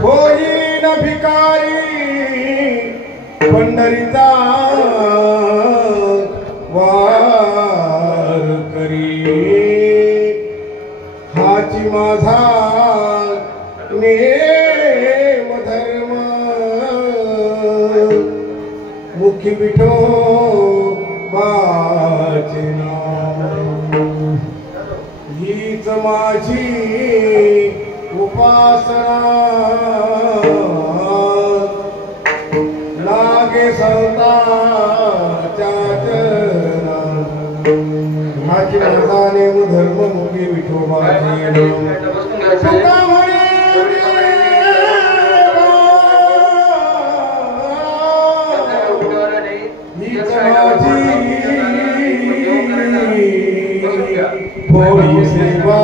होईन भिकारी पंढरीचा वार करी हाची माझा नेम धर्म मुखी विठोबाचे नाम हीच माझी उपासना लागे संतांच्या चरणात हाची माझा नेम धर्म मुखी विठोबाचे नाम तुका म्हणे हीच माझी होई सेवा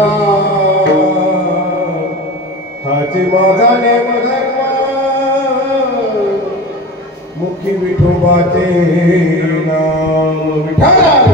हाची माझा नेम धर्म मुखी विठोबाचे नाम विठ्ठल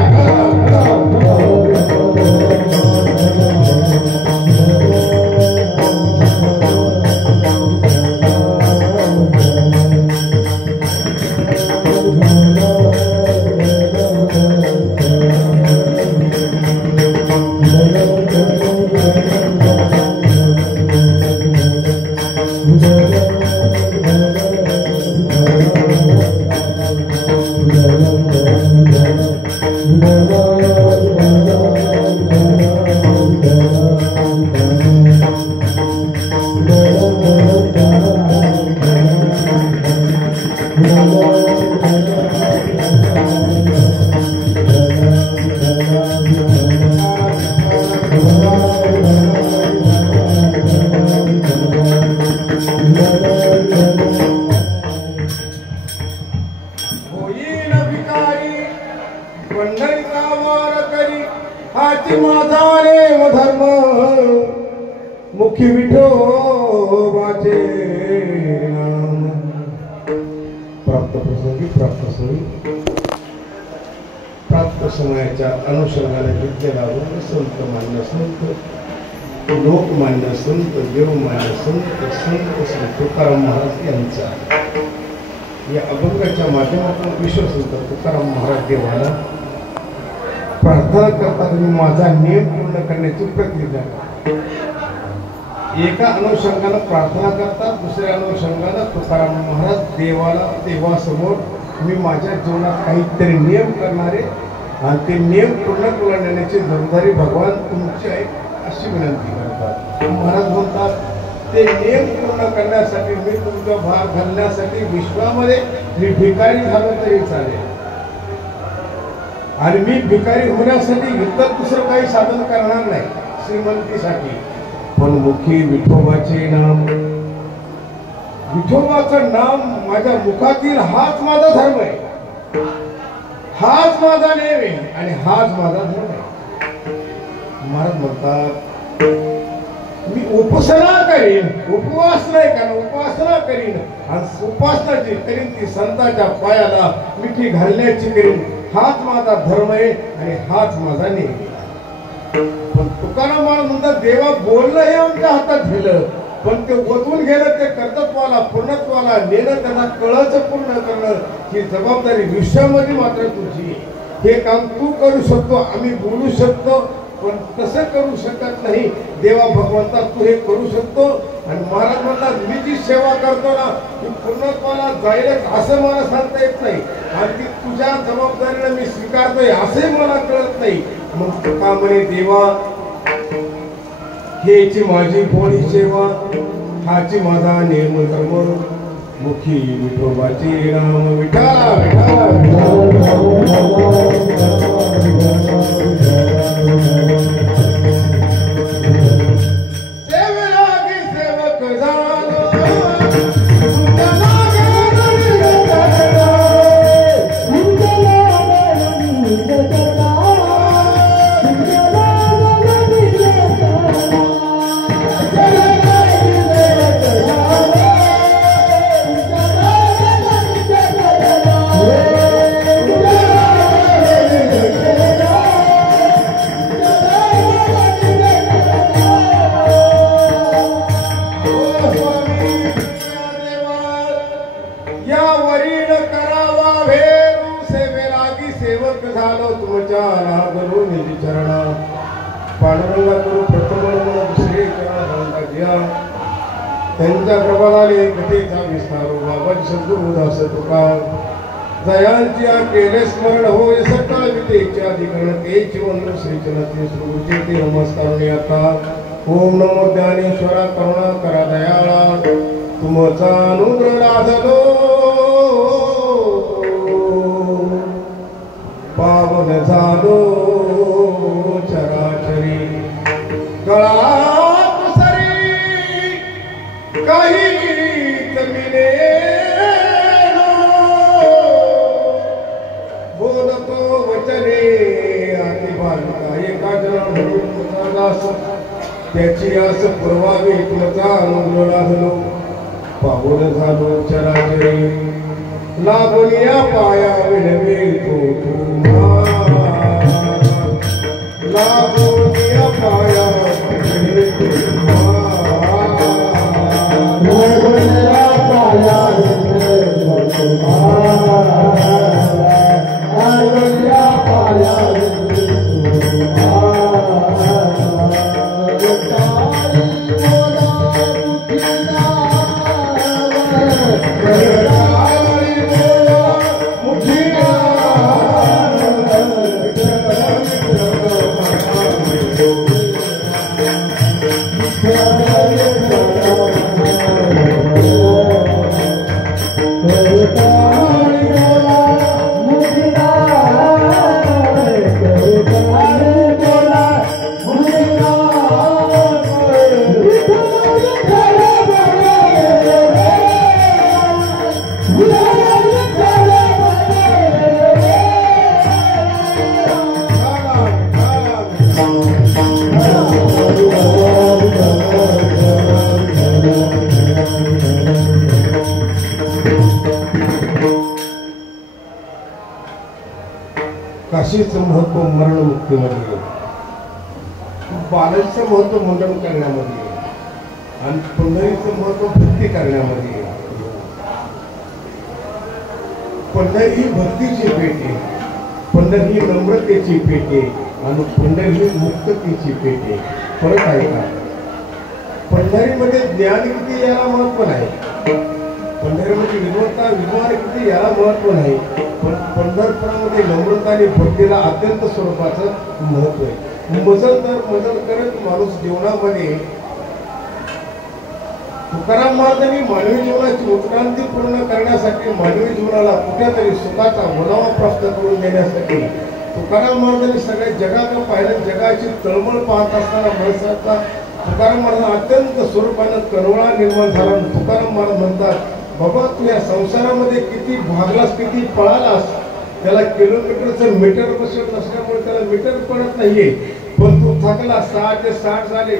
मुखी विठोबाचे नाम प्राप्त प्रसंगी प्राप्त समयाच्या अनुषंगाने विद्येला संत मान्य संत लोकमान्य संत देवमान्य संत तुकाराम महाराज यांचा या अभंगाच्या माध्यमातून विश्वसंत तुकाराम महाराज देवाला प्रार्थना करतात आणि माझा नियम पूर्ण करण्याची प्रतिज्ञा करतात. एका अनुषंगाने प्रार्थना करतात, दुसऱ्या अनुषंगाने तुकाराम महाराज देवासमोर मी माझ्या जीवनात काहीतरी नियम करणारे आणि ते नियम पूर्ण करून देण्याची जबाबदारी भगवान तुमची आहे अशी विनंती करतात. महाराज म्हणतात ते नियम पूर्ण करण्यासाठी मी तुमचा भार घालण्यासाठी विश्वामध्ये मी भिकारी झालो तरी चालेल आणि मी भिकारी होण्यासाठी इतर दुसरं काही साधन करणार नाही श्रीमंतीसाठी, पण मुखी विठोबाचे नाम विठोबाचं नाम माझ्या मुखातील हाच माझा धर्म आहे, हाच माझा नेम आहे आणि हाच माझा धर्म आहे. महाराज म्हणतात मी उपासना करीन, उपवास नाही कारण उपासना करीन आणि उपासना जी करीन ती संतांच्या पायाला मिठी घालण्याची करीन, हाच माझा धर्म आहे आणि हाच माझा नेम. पण तुकाराम महाराज म्हणतात देवा बोलणं हे आमच्या हातात दिलं, पण ते वधून घेणं ते कर्तव्याला पूर्णत्वाला नेणं त्यांना कळाचं पूर्ण करणं ही जबाबदारी विश्वामध्ये मात्र तुझी. हे काम तू करू शकतो, आम्ही बोलू शकतो पण तसं करू शकत नाही. देवा भगवंता तू हे करू शकतो. आणि महाराज म्हणतात मी जी सेवा करतो ना ती पूर्णत्वाला जाईलच असं मला सांगता येत नाही आणि ती तुझ्या जबाबदारीने मी स्वीकारतोय असंही मला कळत नाही. मग तुका म्हणे देवा हेची माझी भोळी सेवा हाची माझा नेम धर्म मुखी विठोबाचे नाम विठ्ठला सेवलागी सेवक झालो या त्यांच्या प्रभावाने कथेचा विस्तार बाबाजी सद्गुरु दास तुका जयांची केले स्मरण होय सकाळ वितेच्या अधिकरण तेची वंदन श्रीचरणाचे सुरुचे ते नमस्कार आता ओम नमो ज्ञानेश्वरा करुणा करा दयाळा तुमचा अनुग्रह लाभलो पावन झालो चराचरी कळा सरी काही जमिने बोलतो वचने अतिबालिका एका जनास त्याची आस पुरवावी तुमचा अनुग्रह लाभलो पावन झालो चराचरी लाभनिया पाया विनवे तो लाभनिया पाया विनवे तो लाभनिया पाया विनवे तो लाभनिया पाया विनवे काशीचं महत्व मरण मुक्तीमध्ये बालाजीचं महत्व मंडन करण्यामध्ये आणि पंढरीचं महत्व भक्ती करण्यामध्ये पंढरी ही भक्तीची पेट आहे पंढरी ही नम्रतेची पेट आहे आणि पंढरी ही मुक्ततेची पेट आहे फरक आहे का पंढरीमध्ये ज्ञान किती याला महत्व नाही पंढरीमध्ये विद्वान किती याला महत्व नाही पण पंढरपुरामध्ये नम्रता आणि भक्तीला अत्यंत स्वरूपाचं महत्व आहे मजल करत माणूस जीवनामध्ये तुकाराम महाराजांनी मानवी जीवनाची उत्क्रांती पूर्ण करण्यासाठी मानवी जीवनाला कुठेतरी सुखाचा मुलावा प्राप्त करून देण्यासाठी तुकाराम महाराजांनी सगळ्या जगाकडे पाहिलं जगाची तळमळ पाहत असताना माणसाचा तुकाराम महाराज अत्यंत स्वरूपानं कनवळा निर्माण झाला तुकाराम महाराज म्हणतात बाबा तू या संसारामध्ये किती भागलास किती पळालास त्याला किलोमीटरचं मीटर बसत नसल्यामुळे त्याला मीटर पडत नाहीये पण तू थकला 6 ते 60 झाले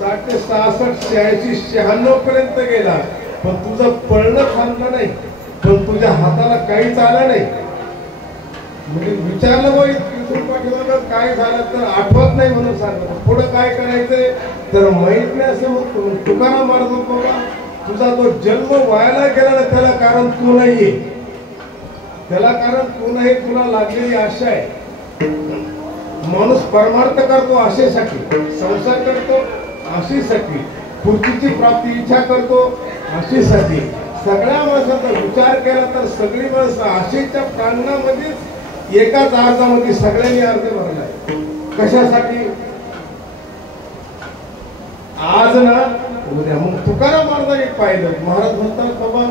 60 ते 66 86 96 पर्यंत गेला पण तुझं पळणं थांबलं नाही पण तुझ्या हाताला काहीच आलं नाही म्हणजे विचारलं बाई पाठीमागं काय झालं तर आठवत नाही म्हणून सांगतो पुढं काय करायचंय तर माहित नाही असं म्हणतो तुकाराम महाराज बाबा तुझा तो जन्म व्हायला गेला ना त्याला कारण तू नाहीये त्याला कारण तू नाही तुला लागलेली आशा आहे माणूस परमार्थ करतो आशेसाठी संसार करतो आशेसाठी पूर्तीची प्राप्ती इच्छा करतो आशेसाठी सगळ्या माणसाचा विचार केला तर सगळी माणसं आशेच्या प्रांगणामध्येच एकाच अर्जामध्ये सगळ्यांनी अर्ज भरलाय कशासाठी आज ना उद्या मग तुकाराम महाराजांनी पाहिलं महाराज म्हणतात बाबा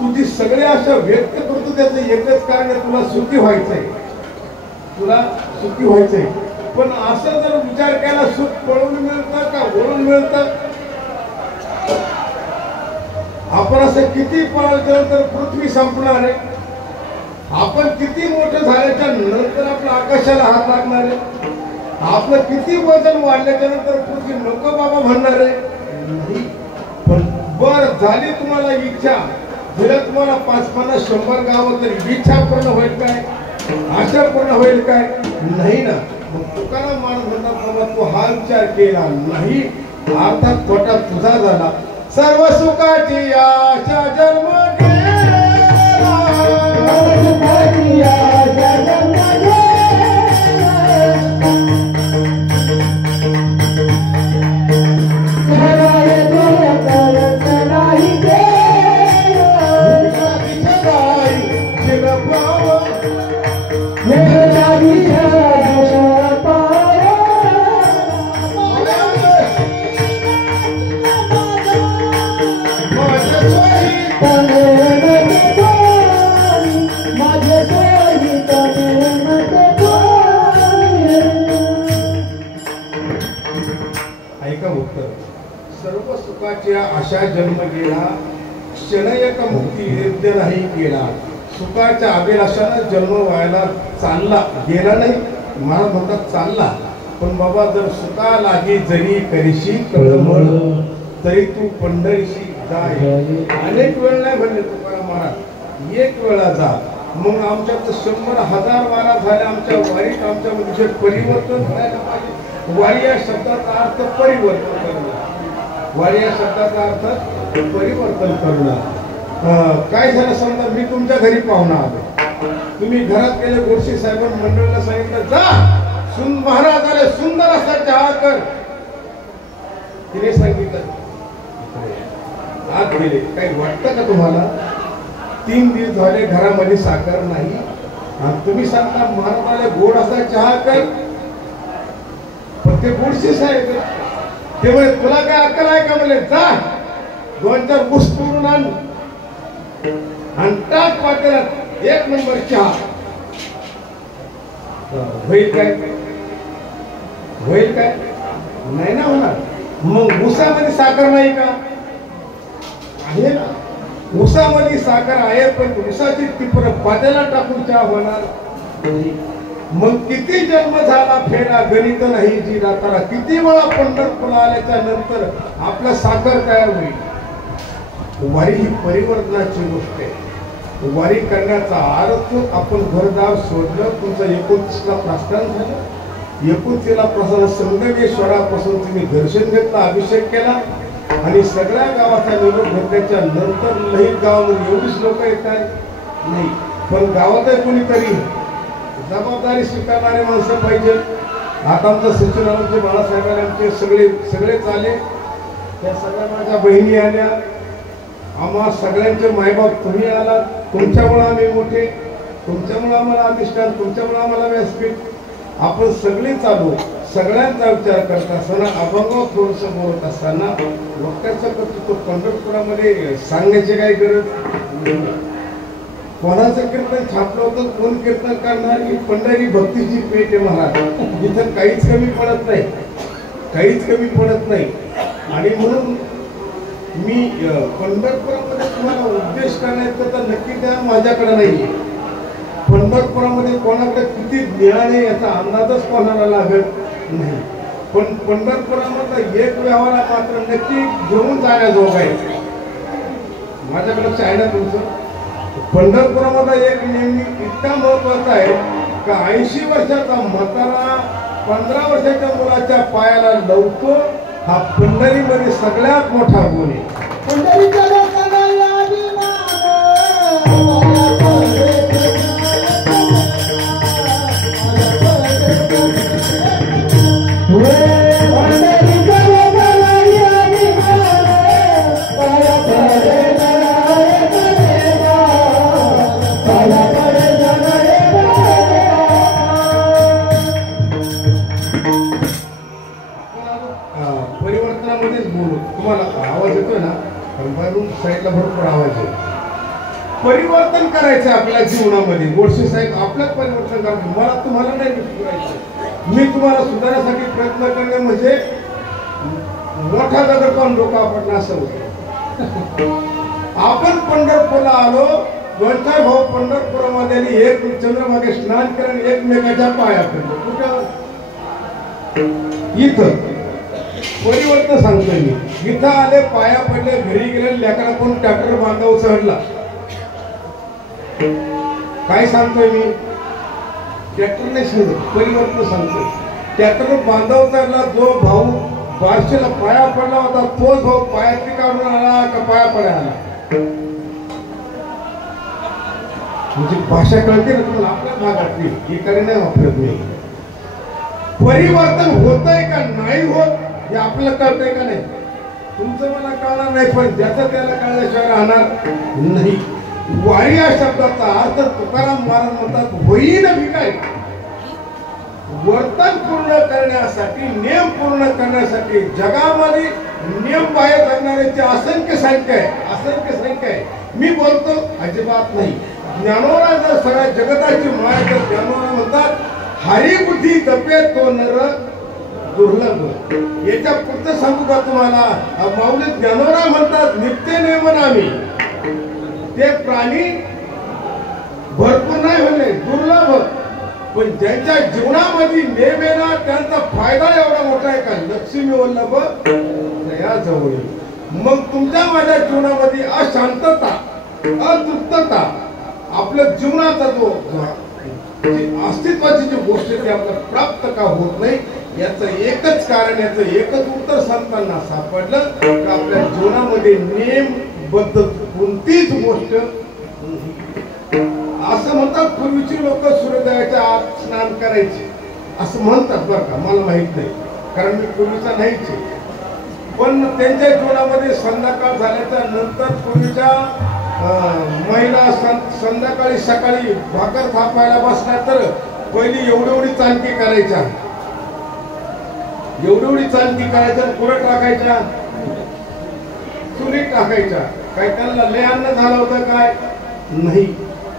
तुझी सगळी आशा व्यक्त करतो त्याचं एकच कारण आहे तुला सुखी व्हायचंय पण असं जर विचार केला सुख पळून मिळतं का वळून मिळतं आपण असं किती पळायचं तर पृथ्वी संपणार आहे आपण किती मोठं झाल्याच्या नंतर आपल्या आकाशाला हात लागणार आहे आपलं किती वजन वाढल्याच्या नंतर पृथ्वी नको बाबा म्हणणार आहे पण बर झाली तुम्हाला इच्छा दिलं तुम्हाला 5-50-100 गावं तर इच्छा पूर्ण होईल काय आशा पूर्ण होईल काय नाही ना मग तुकाराम महाराज म्हणतात बाबा तू हा विचार केला नाही अर्थात तोटा तुझा झाला सर्व सुखाची आशा जन्म सर्व सुखाच्या आशा जन्म गेला, क्षणयक मुक्ती नित्य नाही केला. सुखाच्या अभिलाषानं जन्म व्हायला चालला, गेला नाही. महाराज म्हणतात चालला. पण बाबा जर सुखा लागी जरी करीशी तळमळ, तरी तू पंढरीशी जाय. अनेक वेळ नाही म्हणले तुकाराम महाराज, एक वेळा जा. मग आमच्या 100,000 वारा झाल्या आमच्या वारीत. आमच्यामध्ये परिवर्तन व्हायला पाहिजे. वारी या शब्दाचा अर्थ परिवर्तन करणं. वारी या शब्दाचा अर्थ परिवर्तन करणं. काय झालं समजा मी तुमच्या घरी पाहुणा आलो, तुम्ही घरात गेले, गोडसे साहेबांनी मंडळाला सांगितलं जा महाराज आले, सुंदर असा चहा कर. तिने सांगितलं, आत गेले. काही वाटतं का तुम्हाला? 3 दिवस झाले घरामध्ये साखर नाही आणि तुम्ही सांगता महाराजाला गोड असा चहा कर. पण ते गोडसे साहेब ते म्हणे तुला काय अक्कल आहे का? म्हणे जा 2-4 बुस तोडून आण आणि टाक पातेल्यात 1 नंबर चहा. होईल काय? होईल काय? नाही ना होणार. मग ऊसामध्ये साखर नाही का? आहे ना. ऊसामध्ये साखर आहे, पण ऊसाची टिपर पात्याला टाकून चहा होणार. मग किती जन्म झाला फेडा गणित नाही जी दातारा. किती वेळा पंढरपूरला आल्याच्या नंतर आपला साखर तयार होईल. वारी ही परिवर्तनाची गोष्ट आहे. वारी करण्याचा अर्थ आपण घरदार सोडलं. तुमचं 29ला प्रस्थान झालं. 29ला प्रस्थान संगमेश्वरापासून तुम्ही दर्शन घेतलं, अभिषेक केला आणि सगळ्या गावाचा निरोप घेतल्याच्या नंतर लहित गावामध्ये एवढीच लोक येतात नाही, पण गावातही कोणीतरी जबाबदारी स्वीकारणारे माणसं पाहिजे. आता आमचं सचिवालयाचे बाळासाहेबांचे सगळेच आले. त्या सगळ्या माझ्या बहिणी आल्या. आम्हा सगळ्यांचे मायबाप तुम्ही आलात. तुमच्यामुळे आम्ही मोठे, तुमच्यामुळे आम्हाला अधिष्ठान, तुमच्यामुळे आम्हाला व्यासपीठ. आपण सगळेच आलो. सगळ्यांचा विचार करत असताना अभंग थोडंसं बोलत असताना लोकांचं कर्तृत्व पंढरपुरामध्ये सांगण्याची काही गरज नाही. कोणाचं कीर्तन छापलं होतं, कोण कीर्तन करणार? ही पंढरी भक्तीची पेट आहे महाराज. इथं काहीच कमी पडत नाही, काहीच कमी पडत नाही. आणि म्हणून मी पंढरपुरामध्ये तुम्हाला उपदेश करण्याचं तर नक्की त्या माझ्याकडे नाही. पंढरपुरामध्ये कोणाकडे किती ज्ञान आहे याचा अंदाजच कोणाला लागत नाही. पण पंढरपुरामध्ये एक व्यवहार मात्र नक्की घेऊन जाण्याजोग आहे. माझ्याकडे लक्ष आहे ना तुमचं? पंढरपुरामध्ये एक नेहमी इतका महत्वाचा आहे का 80 वर्षाचा म्हातारा 15 वर्षाच्या मुलाच्या पायाला लवतो. हा पंढरीमध्ये सगळ्यात मोठा गुण आहे. पंढरीच्या लोकांना परिवर्तनामध्येच बोलू. तुम्हाला आवाज येतोय ना? साईडला भरपूर आवाज आहे. परिवर्तन करायचं आपल्या जीवनामध्ये. गोडसे साहेब आपल्याच परिवर्तन करायचं. मला तुम्हाला नाही करायचं. मी तुम्हाला सुधारण्यासाठी प्रयत्न करणे म्हणजे मोठा दगड पाहून डोका पडणं असं होतं. आपण पंढरपूरला आलो. 2-4 भाऊ पंढरपुरामध्ये एक चंद्रभागे स्नान करून एकमेकाच्या पाया पडले. कुठं? इथं परिवर्तन सांगतोय मी. इथं आले, पाया पडले, घरी गेले, लेकरा कोण ट्रॅक्टर बांधाव चढला. काय सांगतोय मी? ट्रॅक्टर नाही सांगतो, परिवर्तन सांगतोय. ट्रॅक्टर बांधाव चढला. जो भाऊ बारशीला पाया पडला होता तोच भाऊ पायातली काढून आला का पाया पडायला आला? म्हणजे भाषा कळते ना तुम्हाला आपल्या भागातली, ही काही नाही वापरत मी. परिवर्तन होतंय का नाही होत हे आपल्याला कळतंय का नाही? तुमचं मला कळणार नाही, पण ज्याचं त्याला कळल्याशिवाय राहणार नाही. वारी या शब्दाचा अर्थ तुकाराम महाराज म्हणतात होईन भिकारी. वर्तन पूर्ण करण्यासाठी, नियम पूर्ण करण्यासाठी जगामध्ये नियम बाहेर करणाऱ्याची असंख्य संख्या आहे, असंख्य संख्या आहे. मी बोलतो अजिबात नाही. ज्ञानोबा जर सगळ्या जगताची माया तर ज्ञानोबा म्हणतात हरी बुद्धी जपे तो नर दुर्लभ. याच्या पुढचं सांगू का तुम्हाला, माऊली ज्ञानोबा म्हणतात नित्य नेमन आम्ही. ते प्राणी भरपूर नाही होणे, दुर्लभ, पण ज्यांच्या जीवनामध्ये नेम येणार त्यांचा फायदा एवढा मोठा आहे का लक्ष्मी वल्लभ या जवळ. मग तुमच्या माझ्या जीवनामध्ये अशांतता, अतृप्तता, आपल्या जीवनाचा जो अस्तित्वाची जी गोष्ट ती आपल्याला प्राप्त का होत नाही, याचं एकच कारण, याचं एकच उत्तर संतांना सापडलं की आपल्या जीवनामध्ये नेमबद्ध कोणतीच गोष्ट. असं म्हणतात पूर्वीची लोक सूर्योदयाच्या आत स्नान करायचे असं म्हणतात बरं का, मला माहित नाही कारण मी पूर्वीचा नाहीच. पण त्यांच्या जीवनामध्ये संध्याकाळ झाल्याच्या नंतर पूर्वीच्या महिला संध्याकाळी सकाळी भाकर थापायला बसल्या तर पहिली एवढी चांदकी करायच्या, एवढी चांदकी करायच्या, पुढे टाकायच्या, चुलीत टाकायच्या. काय त्यांना लय अन्न झालं होतं काय नाही,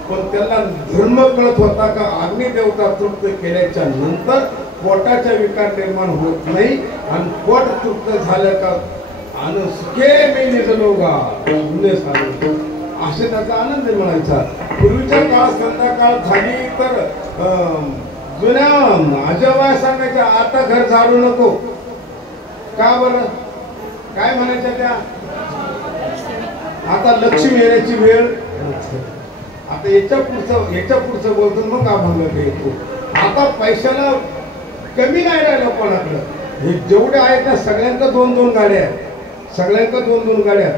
पण त्यांना धर्म कळत होता का अग्निदेवता तृप्त केल्याच्या नंतर पोटाचा विकार निर्माण होत नाही आणि पोट तृप्त झालं का आणि सुखे मी निजलो गा असे त्याचा आनंद मिळायचा. पूर्वीच्या काळात संध्याकाळ झाली तर जुन्या आजोबा सांगायच्या आता घर झाडू नको. का बरं, काय म्हणायच्या त्या, आता लक्ष्मी येण्याची वेळ. आता याच्या पुढचं बोलतो मग अभंग येतो. आता पैशाला कमी नाही राहिलं कोणाकडं. हे जेवढे आहेत ना सगळ्यांका 2-2 गाड्या आहेत, सगळ्यांका 2-2 गाड्या.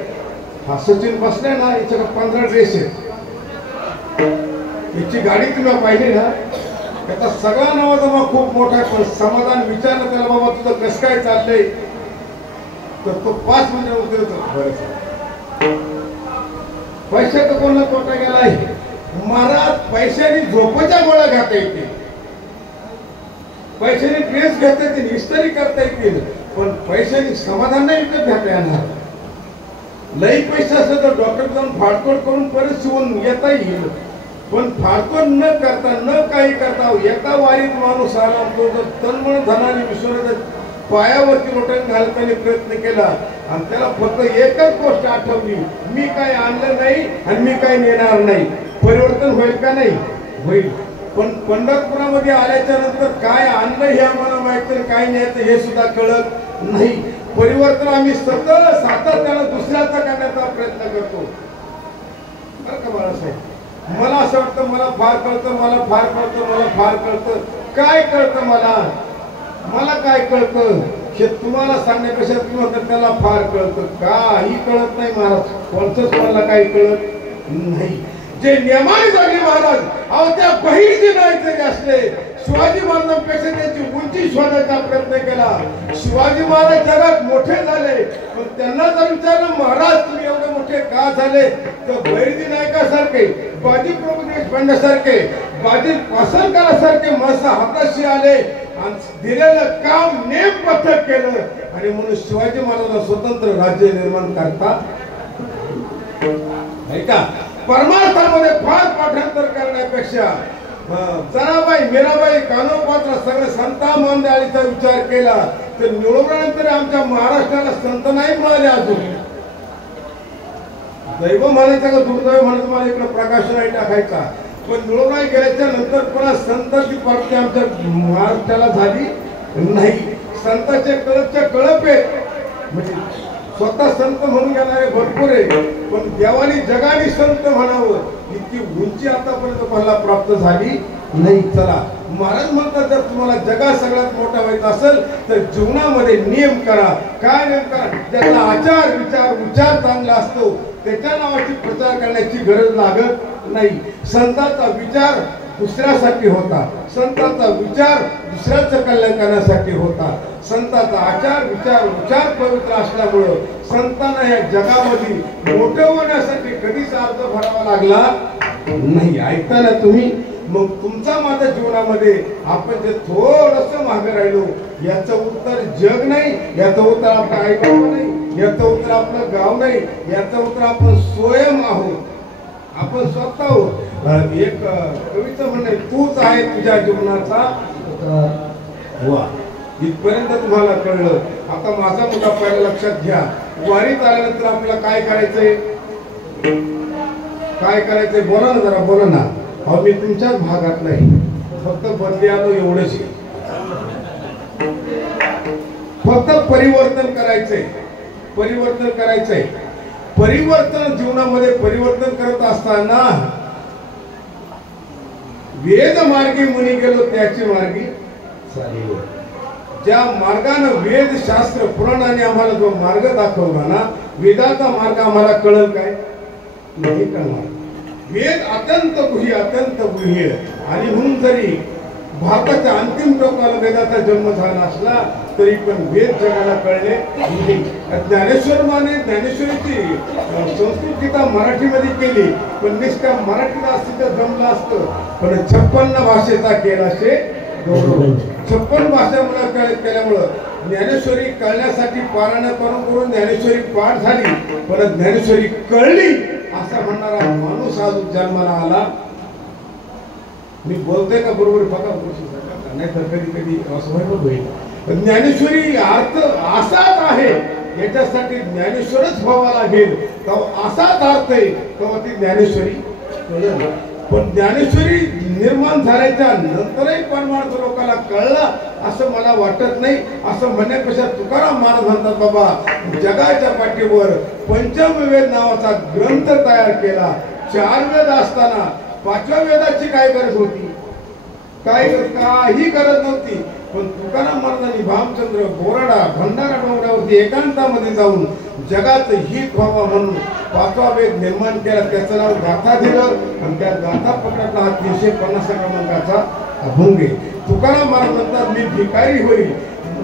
हा सचिन बसलाय ना, याच्याकडे 15 ड्रेस आहेत. याची गाडी तुला पाहिजे ना, त्याचा सगळा नवा खूप मोठा आहे, पण समाधान विचारलं त्याला बाबा तुझं कसं काय चाललंय तर तो 5 मिनिटं उतरतो. पैशाचा कोणाला तोटा गेला आहे. महाराज पैशाने झोपेच्या गोळ्या घेता येते, पैशाने ड्रेस घेता येते, इस्त्री करता येतील, पण पैशाने समाधान नाही विकत घेता येणार. लई पैसा असेल तर डॉक्टर जाऊन फाडतोड करून परत शिवून येता येईल, पण फाडतोड न करता न काही करता एका वारीत माणूस आला तो जर तन्मन धनाने विश्वनाथ पायावरती लोटण घालताना प्रयत्न केला आणि त्याला फक्त एकच गोष्ट आठवली, मी काय आणलं नाही आणि मी काय नेणार नाही. परिवर्तन होईल का नाही, होईल. पण पंढरपुरामध्ये आल्याच्या नंतर काय आणलं हे आम्हाला माहित नाही, काय न्यायचं हे सुद्धा कळत नाही. परिवर्तन आम्ही सातत्यानं दुसऱ्याचा करण्याचा प्रयत्न करतो बरं का बाळासाहेब. मला असं वाटतं मला फार कळतं, मला फार कळतं, मला फार कळतं. काय कळतं मला काय कळतं हे तुम्हाला सांगण्यापेक्षा तुम्ही म्हणता त्याला फार कळतं. काही कळत नाही महाराज, कोणतंच मला काही कळत नाही. जे नियमाने जगले महाराज, अहो त्या बहिर्जी नाही असले. शिवाजी महाराजांपेक्षा त्यांची उंची शोधायचा प्रयत्न केला. शिवाजी महाराज जगात मोठे झाले, पण त्यांना जर विचारलं महाराज तुम्ही एवढे मोठे का झाले तर बहिर्जी नायकासारखे, बाजी प्रभू देशपांड्यासारखे, बाजी पासलकरासारखे माणसं हाताशी आले आणि दिलेलं काम नेमबद्ध केलं आणि म्हणून शिवाजी महाराजांना स्वतंत्र राज्य निर्माण करता नाही का. परमार्थामध्ये फार पाठांतर करण्यापेक्षा जनाबाई, मीराबाई, कानोपात्रा सगळे संता मंडळीचा विचार केला तर निवडल्यानंतर आमच्या महाराष्ट्राला संत नाही मिळाले. अजून दैव म्हणायचं का दुर्दैव म्हणायचं मला इकडे प्रकाश नाही टाकायचा, पण निवडून गेल्याच्या नंतर पुन्हा संतांची प्राप्ती आमच्या महाराष्ट्राला झाली नाही. संतांचे कळपच्या कळप आहेत, म्हणजे स्वतः संत म्हणून येणारे भरपूर आहे, पण देवानी जगाने संत म्हणावं इतकी उंची आतापर्यंत मला प्राप्त झाली नाही. चला महाराज म्हणतात जर तुम्हाला जगात सगळ्यात मोठा व्हायचं असेल तर जीवनामध्ये नियम करा. काय नियम करा, ज्याचा आचार विचार चांगला असतो त्याच्या नावाची प्रचार करण्याची गरज लागत नाही. संतांचा विचार दुसऱ्यासाठी होता, संतांचा विचार दुसऱ्याचं कल्याण करण्यासाठी होता. संतांचा आचार विचार पवित्र असल्यामुळं संतांना या जगामध्ये मोठं होण्यासाठी कधीच अर्ज भरावा लागला नाही. ऐकता ना तुम्ही. मग तुमचा माझ्या जीवनामध्ये आपण जे थोडंसं मागे राहिलो याचं उत्तर जग नाही, याचं उत्तर आपलं ऐकावं नाही, याचं उत्तर आपलं गाव नाही, याचं उत्तर आपण स्वयं आहोत, आपण स्वतः आहोत. एक कविता म्हणे तूच आहे तुझ्या जीवनाचा वा. इथपर्यंत तुम्हाला कळलं. आता माझा मुद्दा पहिला लक्षात घ्या. वारीत आल्यानंतर आपल्याला काय करायचंय, काय करायचंय बोला ना, जरा बोला ना. अहो मी तुमच्याच भागात नाही, फक्त बदली आलो एवढंच. फक्त परिवर्तन करायचंय, परिवर्तन करायचंय. परिवर्तन जीवनामध्ये परिवर्तन करत असताना वेद मार्गी मुनी गेलो त्याची मार्गी चाललो. ज्या मार्गाने वेद शास्त्र पुराणाने आम्हाला जो मार्ग दाखवला ना, वेदाचा मार्ग आम्हाला कळल काय नाही कळणार. वेद अत्यंत गुह्य, अत्यंत गुह्य. आणि म्हणून जरी भारताच्या अंतिम टोकाला वेदाचा जन्म झाला असला तरी पण वेद जगाला कळले. ज्ञानेश्वर माने ज्ञानेश्वरीची संस्कृत मराठीमध्ये केली, पण निष्ठा मराठीला असती तर जमलं असतं. पण 56 भाषेचा केला शे गौरव. 56 भाषा मला केल्यामुळं ज्ञानेश्वरी कळण्यासाठी पारायण करून करून ज्ञानेश्वरी पाठ झाली, पण ज्ञानेश्वरी कळली असा म्हणणारा माणूस आज जन्माला आला. मी बोलतोय का बरोबर बघा, नाही तर कधी कधी असं होईल. ज्ञानेश्वरी अर्थ असाच आहे, याच्यासाठी ज्ञानेश्वरच व्हावा लागेल, तेव्हा असाच अर्थ आहे, तेव्हा ती ज्ञानेश्वरी कळेल. पण ज्ञानेश्वरी निर्माण झाल्याच्या नंतरही परमार्थ लोकांना कळला असं मला वाटत नाही. असं म्हणण्यापेक्षा तुकाराम महाराज म्हणतात, बाबा जगाच्या पाठीवर पंचमवेद नावाचा ग्रंथ तयार केला. 4 वेद असताना 5व्या वेदाची काय गरज होती, काही गरज नव्हती. पण तुकाराम महाराजांनी भामचंद्र बोराडा भंडारा डोंगरावरती एकांतामध्ये जाऊन जगात हित व्हावं म्हणून 5वा वेद निर्माण केला. त्याचं नाव गाथा दिलं आणि त्या गाथा पकडातला हा 350 क्रमांकाचा अभंग आहे. तुकाराम महाराज म्हणतात, मी भिकारी होईल.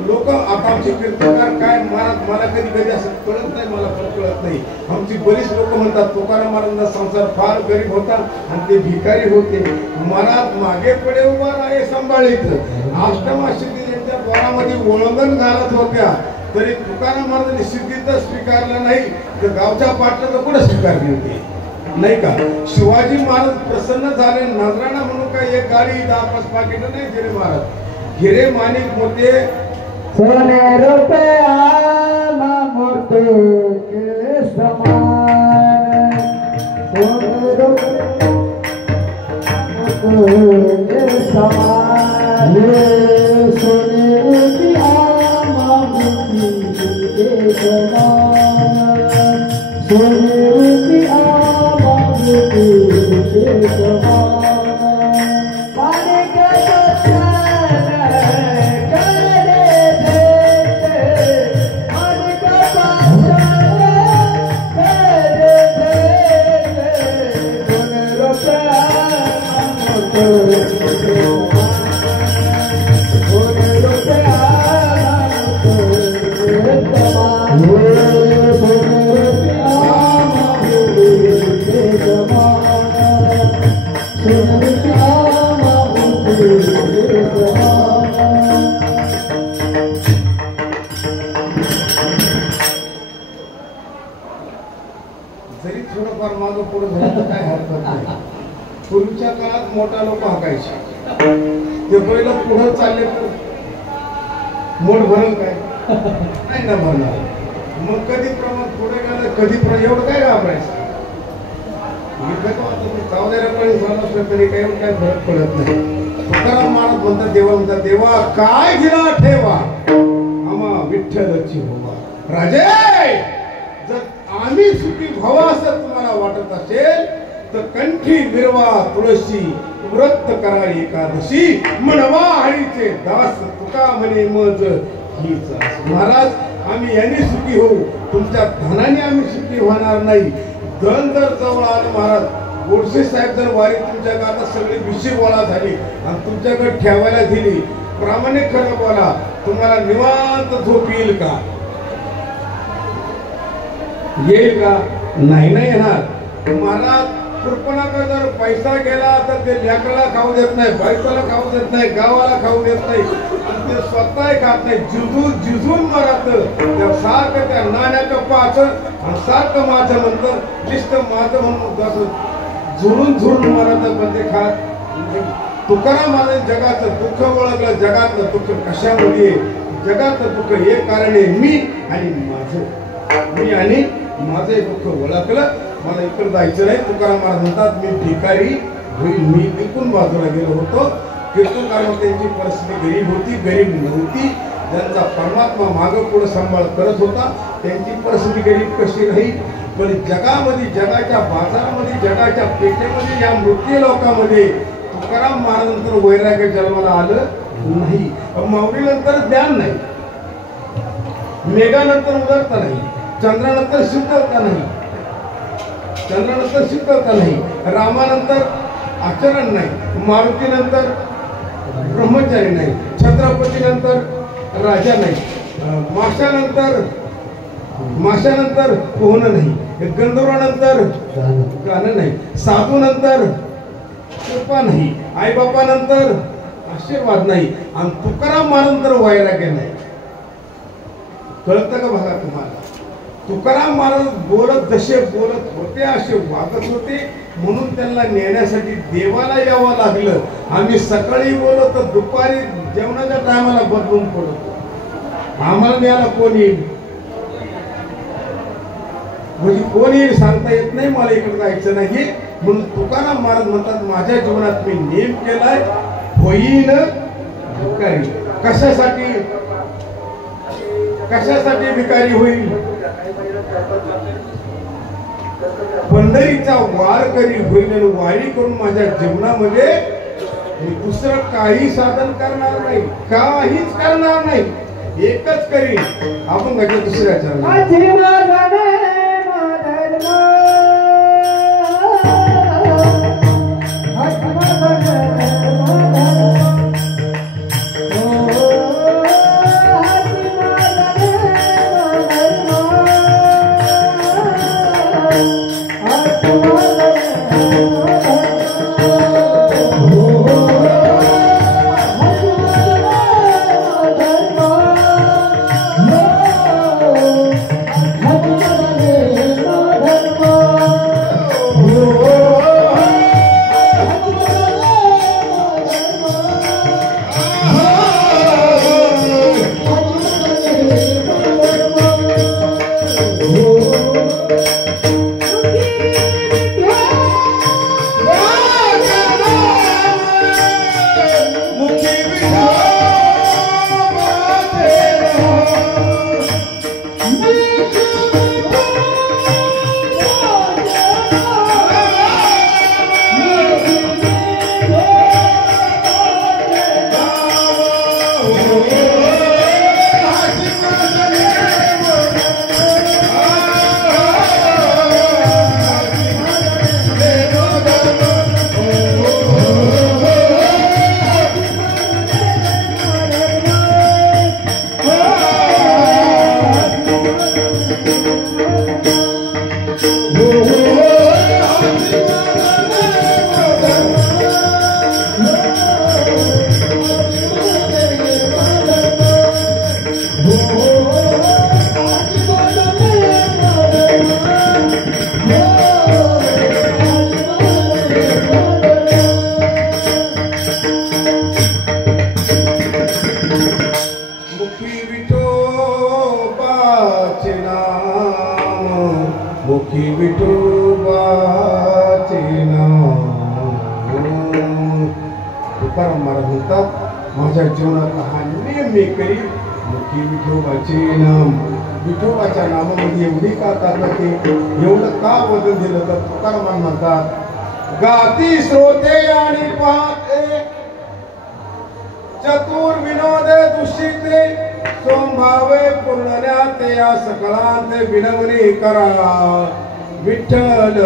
लोक आता आमचे कीर्तनकार काय महाराज, मला कधी कधी असं कळत नाही, मला पण कळत नाही. आमची बरीच लोक म्हणतात तुकाराम महाराजांचा संसार फार गरीब होता आणि ते भिकारी होते. महाराज मागे पुढे उभा आहे सांभाळीत. अष्टमासिद्धी यांच्या द्वारामध्ये ओळंगण घालत होत्या, तरी तुकाराम महाराजांनी सिद्धी तर स्वीकारलं नाही, तर गावच्या पाटला तर कुठे स्वीकारली होती नाही का. शिवाजी महाराज प्रसन्न झाले, नजराणा म्हणून काय एक गाडी 10-5 पाकिट नाही दिले महाराज. हिरे माणिक मोठे सोने रुपया मूर्ति के समान, सोने रुपया मूर्ति के समान, सोने रुपया मूर्ति के समान, सोने रुपया मूर्ति के समान. जरी थोडंफार मागं पुढे झालं तर काय हरकत नाही. पूर्वीच्या काळात मोठा लोक हाकायचे, ते पहिलं पुढे चालले तर मोठ भरल काय नाही ना भरणार. मग कधी प्रमाण पुढे गेलं, कधी एवढं काय घाबरायचं. चावदेराकडे झालं असलं तरी काही काय फरक पडत नाही. तुकाराम महाराज म्हणतात, देवा म्हणतात, देवा काय घिरा ठेवा आम्हा विठ्ठलची होवा. राजे जर आम्ही सुखी व्हावं असं तुम्हाला वाटत असेल तर कंठी मिरवा तुळशी, व्रत करा एकादशी, म्हणवा हळीचे दास, तुका म्हणे मज हीच आस. महाराज आम्ही यांनी सुखी होऊ, तुमच्या धनाने आम्ही सुखी होणार नाही. धन जर जवळ आलं महाराज, गोडसे साहेब जर वारी तुमच्या आता सगळी विषय गोळा झाली आणि तुमच्याकडे ठेवायला दिली, प्रामाणिक खरं बोला, तुम्हाला निवांत झोप येईल का? येईल का? नाही नाही येणार. महाराज कृपणाकडे जर पैसा गेला तर ते लेकराला खाऊ देत नाही, बायकोला खाऊ देत नाही, गावाला खाऊ देत नाही, आणि ते स्वतः खात नाही. जिजून मरत त्या सारखं त्या नाण्याचं पाचं आणि सारखं माझं म्हणतं, लिस्ट माझं म्हणून झुरून मरत, पण ते खात. तुकाराम महाराज जगाचं दुःख ओळखलं. जगातलं दुःख कशामध्ये जगात दुःख एक कारण आहे मी आणि माझं. मी आणि माझं दुःख ओळखलं. मला इकडे जायचं नाही. तुकाराम महाराज म्हणतात मी भिकारी होईल. मी इकडून बाजूला गेलो होतो. कीर्तनकार त्यांची परिस्थिती गरीब होती, गरीब नव्हती. ज्यांचा परमात्मा मागं पुढे सांभाळ करत होता त्यांची परिस्थिती गरीब कशी राहील. पण जगामध्ये, जगाच्या बाजारामध्ये, जगाच्या पेठेमध्ये, या मृत्यू लोकांमध्ये तुकाराम महाराजांनंतर वैराग्य जन्माला आलं नाही. माऊलीनंतर ज्ञान नाही, मेघानंतर उदरता नाही, चंद्रानंतर शीतलता नाही, चंद्रानंतर शीतलता नाही, रामानंतर आचरण नाही, मारुतीनंतर ब्रह्मचारी नाही, छत्रपतीनंतर राजा नाही, माशानंतर पोहणं नाही, गंधर्वानंतर गाणं नाही, साधूनंतर कृपा नाही, आईबापानंतर आशीर्वाद नाही, आणि तुकाराम महाराजांनंतर वैराग्य नाही. कळतं का बघा तुम्हाला? तुकाराम महाराज बोलत जसे बोलत होते असे वागत होते. म्हणून त्यांना नेण्यासाठी देवाला यावं लागलं. आम्ही सकाळी बोललो तर दुपारी जेवणाच्या टायमाला बदलून पडतो. आम्हाला न्यायला कोण येईल म्हणजे कोण येईल सांगता येत नाही. मला इकडे जायचं नाही. म्हणून तुकाराम महाराज म्हणतात माझ्या जीवनात मी नेम केलाय होईन भिकारी. कशासाठी भिकारी होईल? पंढरीचा वार करी होईल. आणि वारी करून माझ्या जीवनामध्ये मी दुसरं काही साधन करणार नाही, काहीच करणार नाही. एकच करीन. आपण म्हणजे दुसऱ्याच्या माझ्या जीवनात हा नियम मी करी. मुखी विठोबाचे नाम. विठोबाच्या नामामध्ये एवढी का ताकद आहे, एवढं का बदल दिलं तर तुकाराम म्हणतात गाती श्रोते आणि पाहते चतुर विनोदे दुषिते सोमभावे पूर्णण्याते या सकळांत विनवणी करा विठ्ठल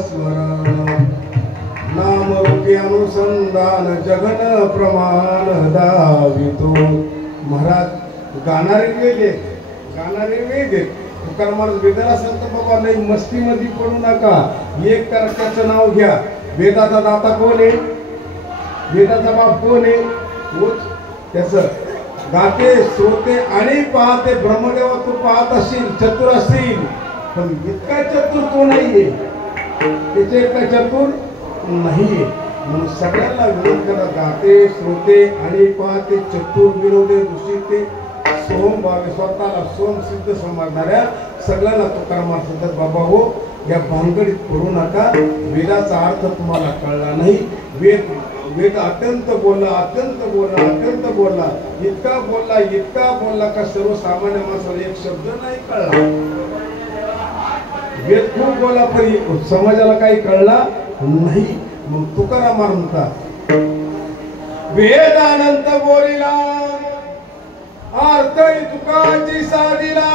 स्मरण नामरूपी अनुसंधान जगन प्रमाण दावितो. महाराज गाणारे वेद आहेत. तुकाराम महाराज वेदाला सांगतो बाबा नाही मस्तीमध्ये पडू नका. एक त्याचं नाव घ्या. वेदाचा दाता कोण आहे? वेदाचा बाप कोण आहे? तोच. त्याचं गाते श्रोते आणि पाहते. ब्रह्मदेवा तू पाहत असशील, चतुर असशील, पण इतका चतुर तो नाहीये. त्याचे इतका चतुर नाहीये. म्हणून सगळ्यांना विरोध करा. गाते श्रोते आणि पाहते चतुर विनोदे दुषिते सोम भावे स्वतःला सोम सिद्ध समजणाऱ्या सगळ्यांना तुकाराम महाराज सांगतात, बाबा हो, या भानगडीत पडू नका. वेदाचा अर्थ तुम्हाला कळला नाही. वेद अत्यंत बोलला, अत्यंत बोलला, अत्यंत बोलला, इतका बोलला का सर्वसामान्य माणसाला एक शब्द नाही कळला. वेद खूप बोलला पण समाजाला काही कळला नाही. मग तुकाराम महाराज म्हणतात, वेदानंत बोलिला अर्थ तुकाची साधिला,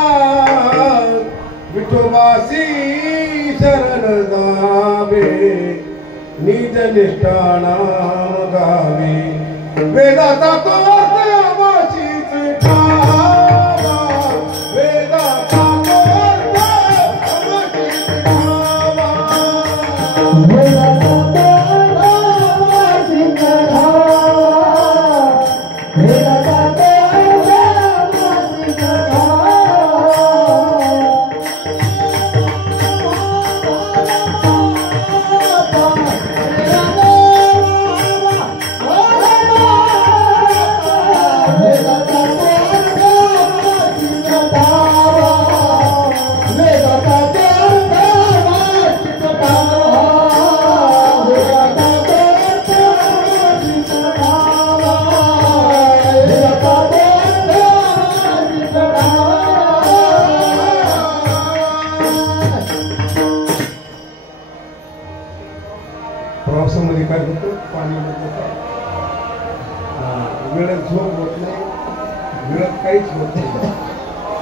विठोबासी शरण जावे, निज निष्ठा नाम गावे. वेदाचा तो अर्थ आमाशीच ठावा, वेदाचा तो अर्थ आमाशीच ठावा. प्रवासामध्ये काय होतं, पाणी वेळेत झोप होत नाही, वेळेत काहीच होत नाही.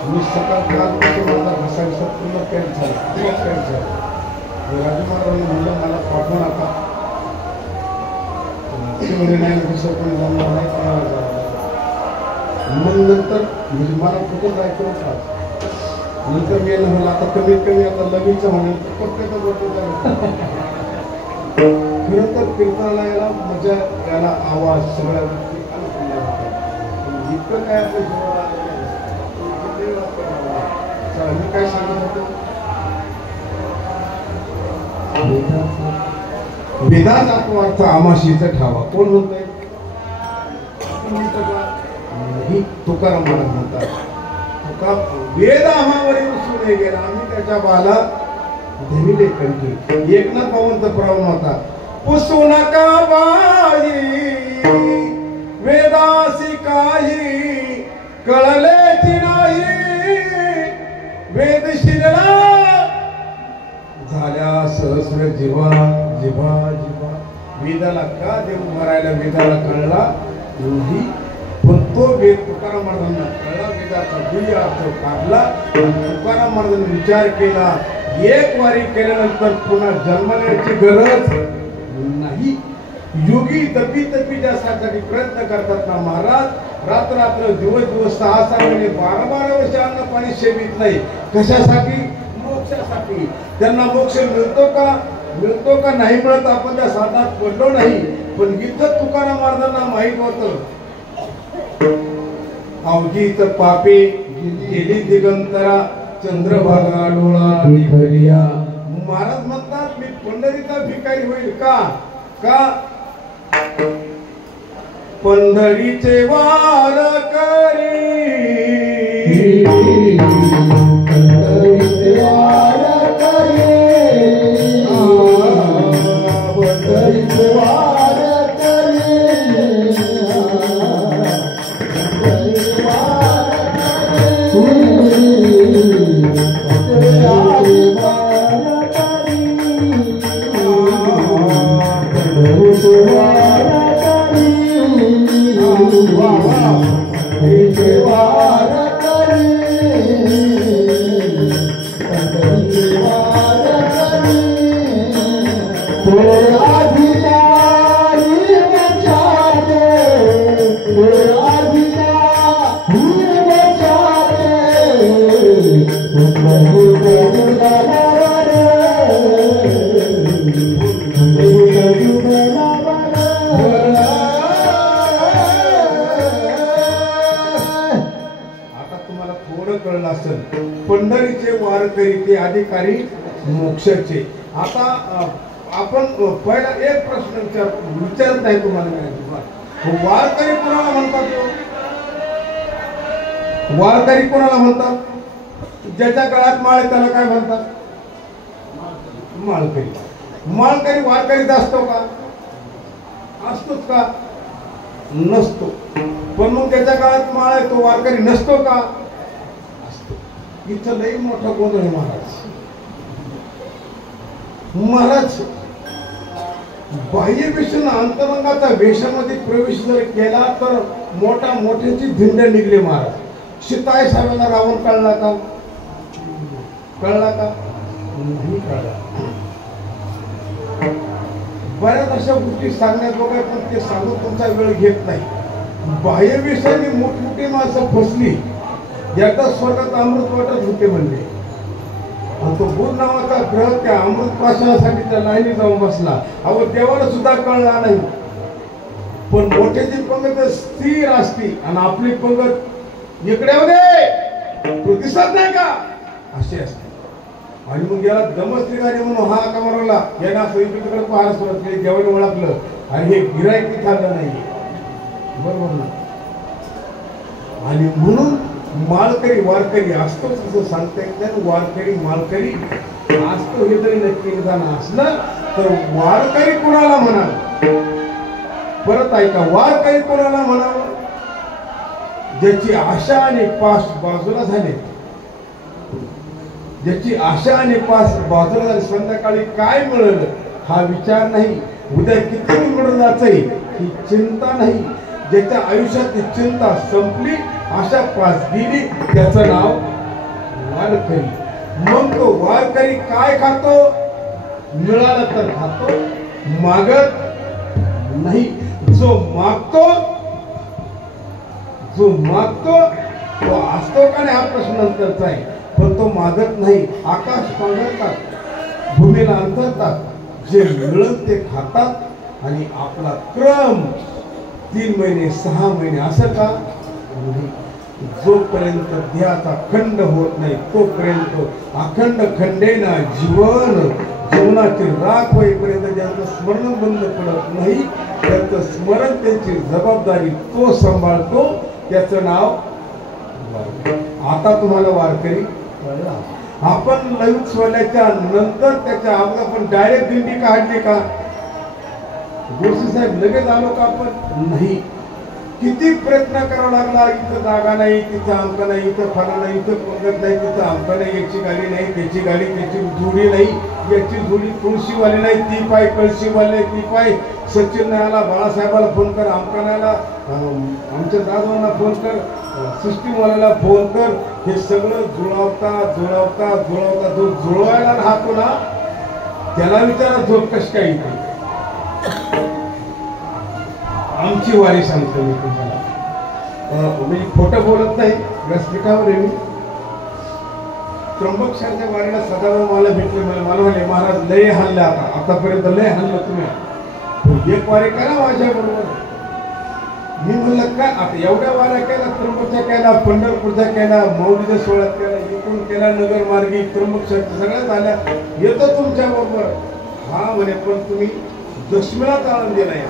मी सकाळपासून माझा घसा पूर्ण पॅन्ट झाला. राजू महाराजांनी म्हणलं मला पाठवून आता नाही दुसरं पण जमणार नाही. मग नंतर म्हणजे मला कुठं जायचं होतं. नंतर मी म्हणलं आता कमीत कमी आता लगीचं म्हणेल तर कपड्याचं गोष्ट जायचं. खरं तर कीर्तनाला मजा याला आवाज सगळ्या गोष्टी इतकं काय आपलं मी काय सांगत होतो, वेदाचा तो अर्थ आमाशीचा ठावा. कोण म्हणतंय? ही तुकाराम महाराज म्हणतात. तुका वेद आम्हावरील सुने गेला, आम्ही त्याच्या बाला धरिले कंठी. एकनाथ भावांचा प्रॉब्लेम होता, पुसू नका बाई वेदासी काही कळलेची नाही, वेद शिरला झाल्या सहस्र जीवा जीवा जीवा. वेदाला का देव मरायला वेदाला कळला नाही, पण तो वेद तुकाराम महाराजांना कळला. वेदाचा दुई अर्थ काढला. तुकाराम महाराजांनी विचार केला, एक वारी केल्यानंतर पुन्हा जन्मण्याची गरज नाही. योगी तपी त्यासाठी प्रयत्न करतात ना महाराज. रात्र दिवस 6 महिने 12 वर्ष अन्न पाणी सेवित नाही. कशासाठी? मोक्षासाठी. त्यांना मोक्ष मिळतो का नाही मिळत आपण त्या साधनात पडलो नाही. पण इथं तुकाराम महाराजांना माहित होतं, अवघीत पापे गेली दिगंतरा, चंद्रभागा डोळा निघलिया. महाराज म्हणतात, मी पंढरीचा भिकारी होईल का? पंढरीचे वार करी, पंढरीचे वार करी, पंढरीचे वार करी, पंढरीचे पंढरीचे वारकरी ते अधिकारी मोक्षाचे. आता आपण पहिला एक प्रश्न विचारत नाही तुम्हाला, वारकरी कुणाला म्हणतात? वारकरी कोणाला म्हणतात? ज्याच्या गळ्यात माळ आहे त्याला काय म्हणतात? माळकरी. माळकरी वारकरीत असतो का? असतोच का? नसतो. पण मग त्याच्या गळ्यात माळ आहे तो वारकरी नसतो का? असतो. इथं लई मोठा गोंधळ आहे महाराज. महाराज बाह्य वेशन अंतरंगाचा वेशामध्ये प्रवेश जर केला तर मोठा मोठ्याची धिंड निघली महाराज. सीताई साहेबांना रावण कळला का? कळला का? नाही कळला. बऱ्याच अशा गोष्टी सांगण्यात बघा पण ते सांगून तुमचा वेळ घेत नाही. बाह्य वेशाने मोठमोठी माणसं फसली. एकदा स्वर्गात अमृत वाटत होते म्हणले. तो बुध नावाचा ग्रह त्या अमृत प्राशनासाठी त्या लाईनी जाऊन बसला. अहो देवाला सुद्धा कळला नाही. पण मोठ्याची पंगत स्थिर असती आणि आपली पंगत इकडे होते तो दिसत नाही का अशी असते. आणि मग याला दमस्त्री गाडी म्हणून हा का मारला याने असं इकडे पाहायला सुरुवात केली. देवाने ओळखलं आणि हे गिराईक तिथं आलं नाही. बरोबर ना? आणि म्हणून माळकरी वारकरी असतोच असं सांगता येत नाही. वारकरी माळकरी असतो हे जरी नक्की निदान असलं तर वारकरी कोणाला म्हणावं? परत ऐका, वारकरी कोणाला म्हणावं? ज्याची आशा आणि पास बाजूला झाले. ज्याची आशा आणि पास बाजूला झाली. संध्याकाळी काय मिळेल हा विचार नाही. उद्या किती मिळून जायचंय ही चिंता नाही. ज्याच्या आयुष्यात चिंता संपली, आशा पास गेली, त्याचं नाव वारकरी. मग तो वारकरी काय खातो? मिळालं तर खातो, मागत नाही. जो मागतो तो असतो का नाही हा प्रश्न नंतरचा आहे. पण तो मागत नाही. आकाश पांघरतात, भूमीला अंतरतात. जे मिळत ते खातात आणि आपला क्रम 3 महिने 6 महिने असं का? जोपर्यंत देहाचा खंड होत नाही तोपर्यंत अखंड खंडेना जीवनाची राख होईपर्यंत ज्यांचं स्मरण बंद पडत नाही त्यांचं स्मरण त्यांची जबाबदारी तो सांभाळतो. त्याचं नाव आता तुम्हाला वारकरी कळला. आपण ललित सोहळ्याच्या नंतर त्याच्या अगोदर आपण डायरेक्ट दिंडी काढली का? गोरसे साहेब लगेच आलो का आपण? नाही. किती प्रयत्न करावा लागला. इथं जागा नाही, तिथं आमका नाही, इथं फला नाही, इथं पंगत नाही, तिथं आमका नाही, याची गाडी नाही, त्याची गाडी, त्याची जोडी नाही, याची जोडी तुळशीवाली नाही, ती पाय कळशीवाले, ती पाय सचिन नाही आला, बाळासाहेबाला फोन कर, आमका नाही आला, आमच्या दादांना फोन कर, सिस्टीमवाल्याला फोन कर. हे सगळं जुळवता जो जुळवायला राहतो ना त्याला विचारा झोप कशी काय येते. आमची वारी सांगतो मी तुम्हाला. मी खोटं बोलत नाही. व्यासपीठावर आहे मी. त्र्यंबकेश्वरच्या वारीला सदाभाऊ मला भेटले. मला म्हणाले महाराज लय हल्ले आतापर्यंत लय हल्लं तुम्ही, एक वारी करा माझ्या बरोबर. मी म्हणलं काय आता एवढ्या वाऱ्या केल्या, त्र्यंबकच्या केला, पंढरपूरच्या केला, माऊलीच्या सोहळ्यात केला, इकडून केला नगर मार्गी, त्र्यंबकेश्वरच्या सगळ्याच आल्या, येतो तुमच्या बरोबर. हा म्हणे पण तुम्ही दशमीला ताळून दिला. या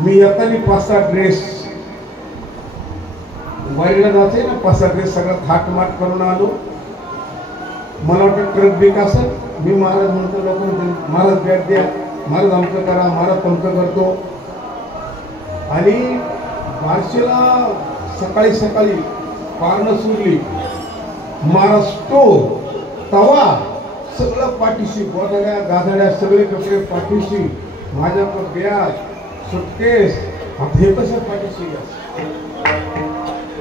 मी येताना 5-6 ड्रेस वारीला जाते ना, 5-6 ड्रेस सगळं थाटमाट करून आलो. मला वाटतं ट्रक बिक असेल. मी महाराज म्हणतो लोक महाराज बॅग द्या, महाराज आमचं करा, महाराज तुमचं करतो. आणि बार्शीला सकाळी पारणं सुरली, महाराष्ट्र तवा सगळं पाठीशी, गोधड्या गाधड्या सगळे कपडे पाठीशी, माझ्याकडे बॅग सुटकेस. आता हे कसं पाठीशी घ्या?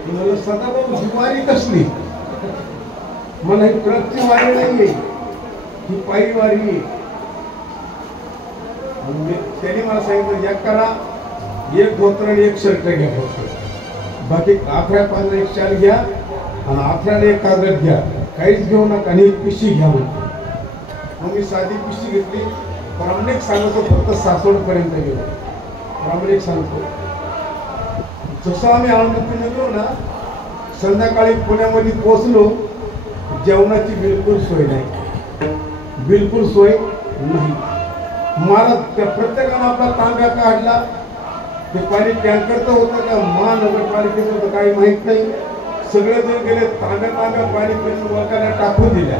मला सदाभाऊ ही वारी कसली? मला ही ट्रकची वारी नाहीये, ही पायी वारी आहे. त्यांनी मला सांगितलं एक करा, एक धोतर आणि एक शर्ट घ्या फक्त, बाकी 11-15 एक शाल घ्या आणि 11 एक कागद घ्या, काहीच घेऊ नका आणि एक पिशवी घ्या म्हणतो. मग मी साधी पिशवी घेतली. प्रामाणिक सांगतो फक्त सासवड पर्यंत गेलो. प्रामाणिक सांगतो जसं आम्ही आळंदीतून निघलो ना, संध्याकाळी पुण्यामध्ये पोहोचलो. जेवणाची बिलकुल सोय नाही, बिलकुल सोय नाही. मला त्या प्रत्येकानं आपला तांब्या काढला. ते पाणी टँकरचं होतं का महानगरपालिकेचं होतं काही माहीत नाही. सगळे जण गेले तांब्या तांब्या पाणी पिऊन वळकाला टाकून दिल्या.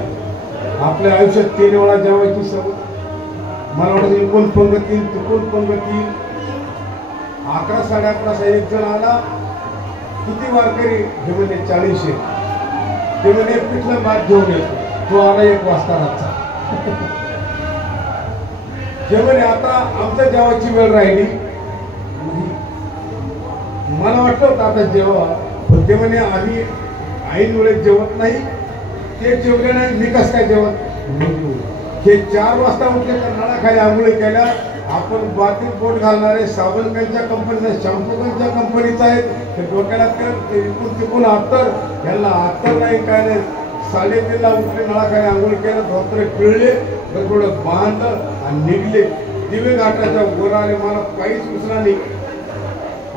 आपल्या आयुष्यात 3 वेळा जेवायची सवय. मला वाटतं इकून पंगतील तिकून पंगतील. 11 11:30 एक जण आला. किती वारकरी? हे म्हणे 40. ते म्हणे पिठलं भात घेऊन येतो. तो आला 1 वाजता रातचा. जे म्हणे आता आमच्या जेवायची वेळ राहिली. मला वाटलं होतं आता जेव्हा, पण ते म्हणे आम्ही ऐन वेळेत जेवत नाही. ते जेवले नाही, मी कसं काय जेवत? हे 4 वाजता उठले तर नळाखाली आंघोळी केल्या. आपण बातीत बोट घालणारे साबण कांच्या कंपनीचा, शॅम्पू कांच्या कंपनीचा आहे. ते डोक्याला इकडून तिकडून अत्तर, यांना अत्तर नाही काय नाही. 3:30ला उठले, नळाखाली आंघोळ केलं, धोत्रे पिळले, थोडं बांधलं आणि निघले. दिवे घाटाच्या वर आले. मला काहीच उचला नाही.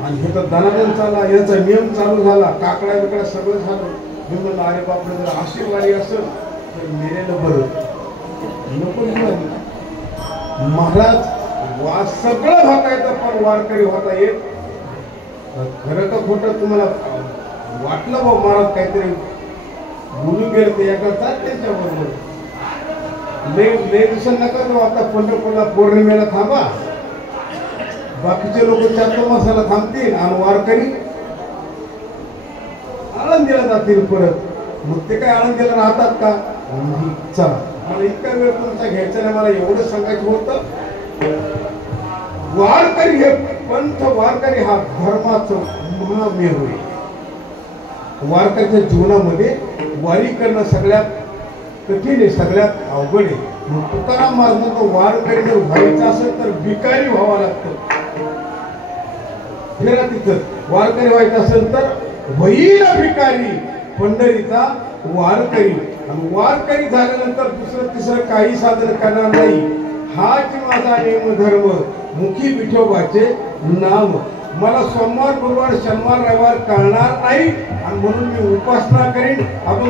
आणि हे तर दनादन चालला, याचा नियम चालू झाला. काकडा बिकडा सगळं झालं. मी म्हणलं अरे बापरे, जर आशीर्वादी असेल तर मेलेलं बरं, नको नाही. महाराज सगळं होता येतं पण वारकरी होता येत. खरं का खोटं तुम्हाला वाटलं बा महाराज काहीतरी बोलून गेलं ते एका जात त्यांच्याबरोबर. लय दिवसांना नका तो आता पंढरपूरला पौर्णिमेला थांबा. बाकीचे लोक चातुर्मासाला थांबतील आणि वारकरी आळंदीला जातील परत. मग ते काय आळंदीला राहतात का? चला, मला इतका वेळ तुमचा घ्यायचा नाही. मला एवढं सांगायचं होतं. वारकरी हे पंथ, वारकरी हा धर्माचं महामेरू आहे. वारकऱ्याच्या जीवनामध्ये वारी करणं सगळ्यात कठीण आहे, सगळ्यात अवघड आहे. मग तुकाराम महाराज म्हणतो वारकरी जर व्हायचं असेल तर भिकारी व्हावं लागतं. फिरा तिथं. वारकरी व्हायचं असेल तर होईल भिकारी, पंढरीचा वारकरी. आणि वारकरी झाल्यानंतर दुसरं तिसरं काही साधन करणार नाही. हाच माझा नेम धर्म, मुखी विठोबाचे नाम. मला सोमवार गुरुवार शनिवार रविवार कळणार नाही आणि म्हणून मी उपासना करीन. आपण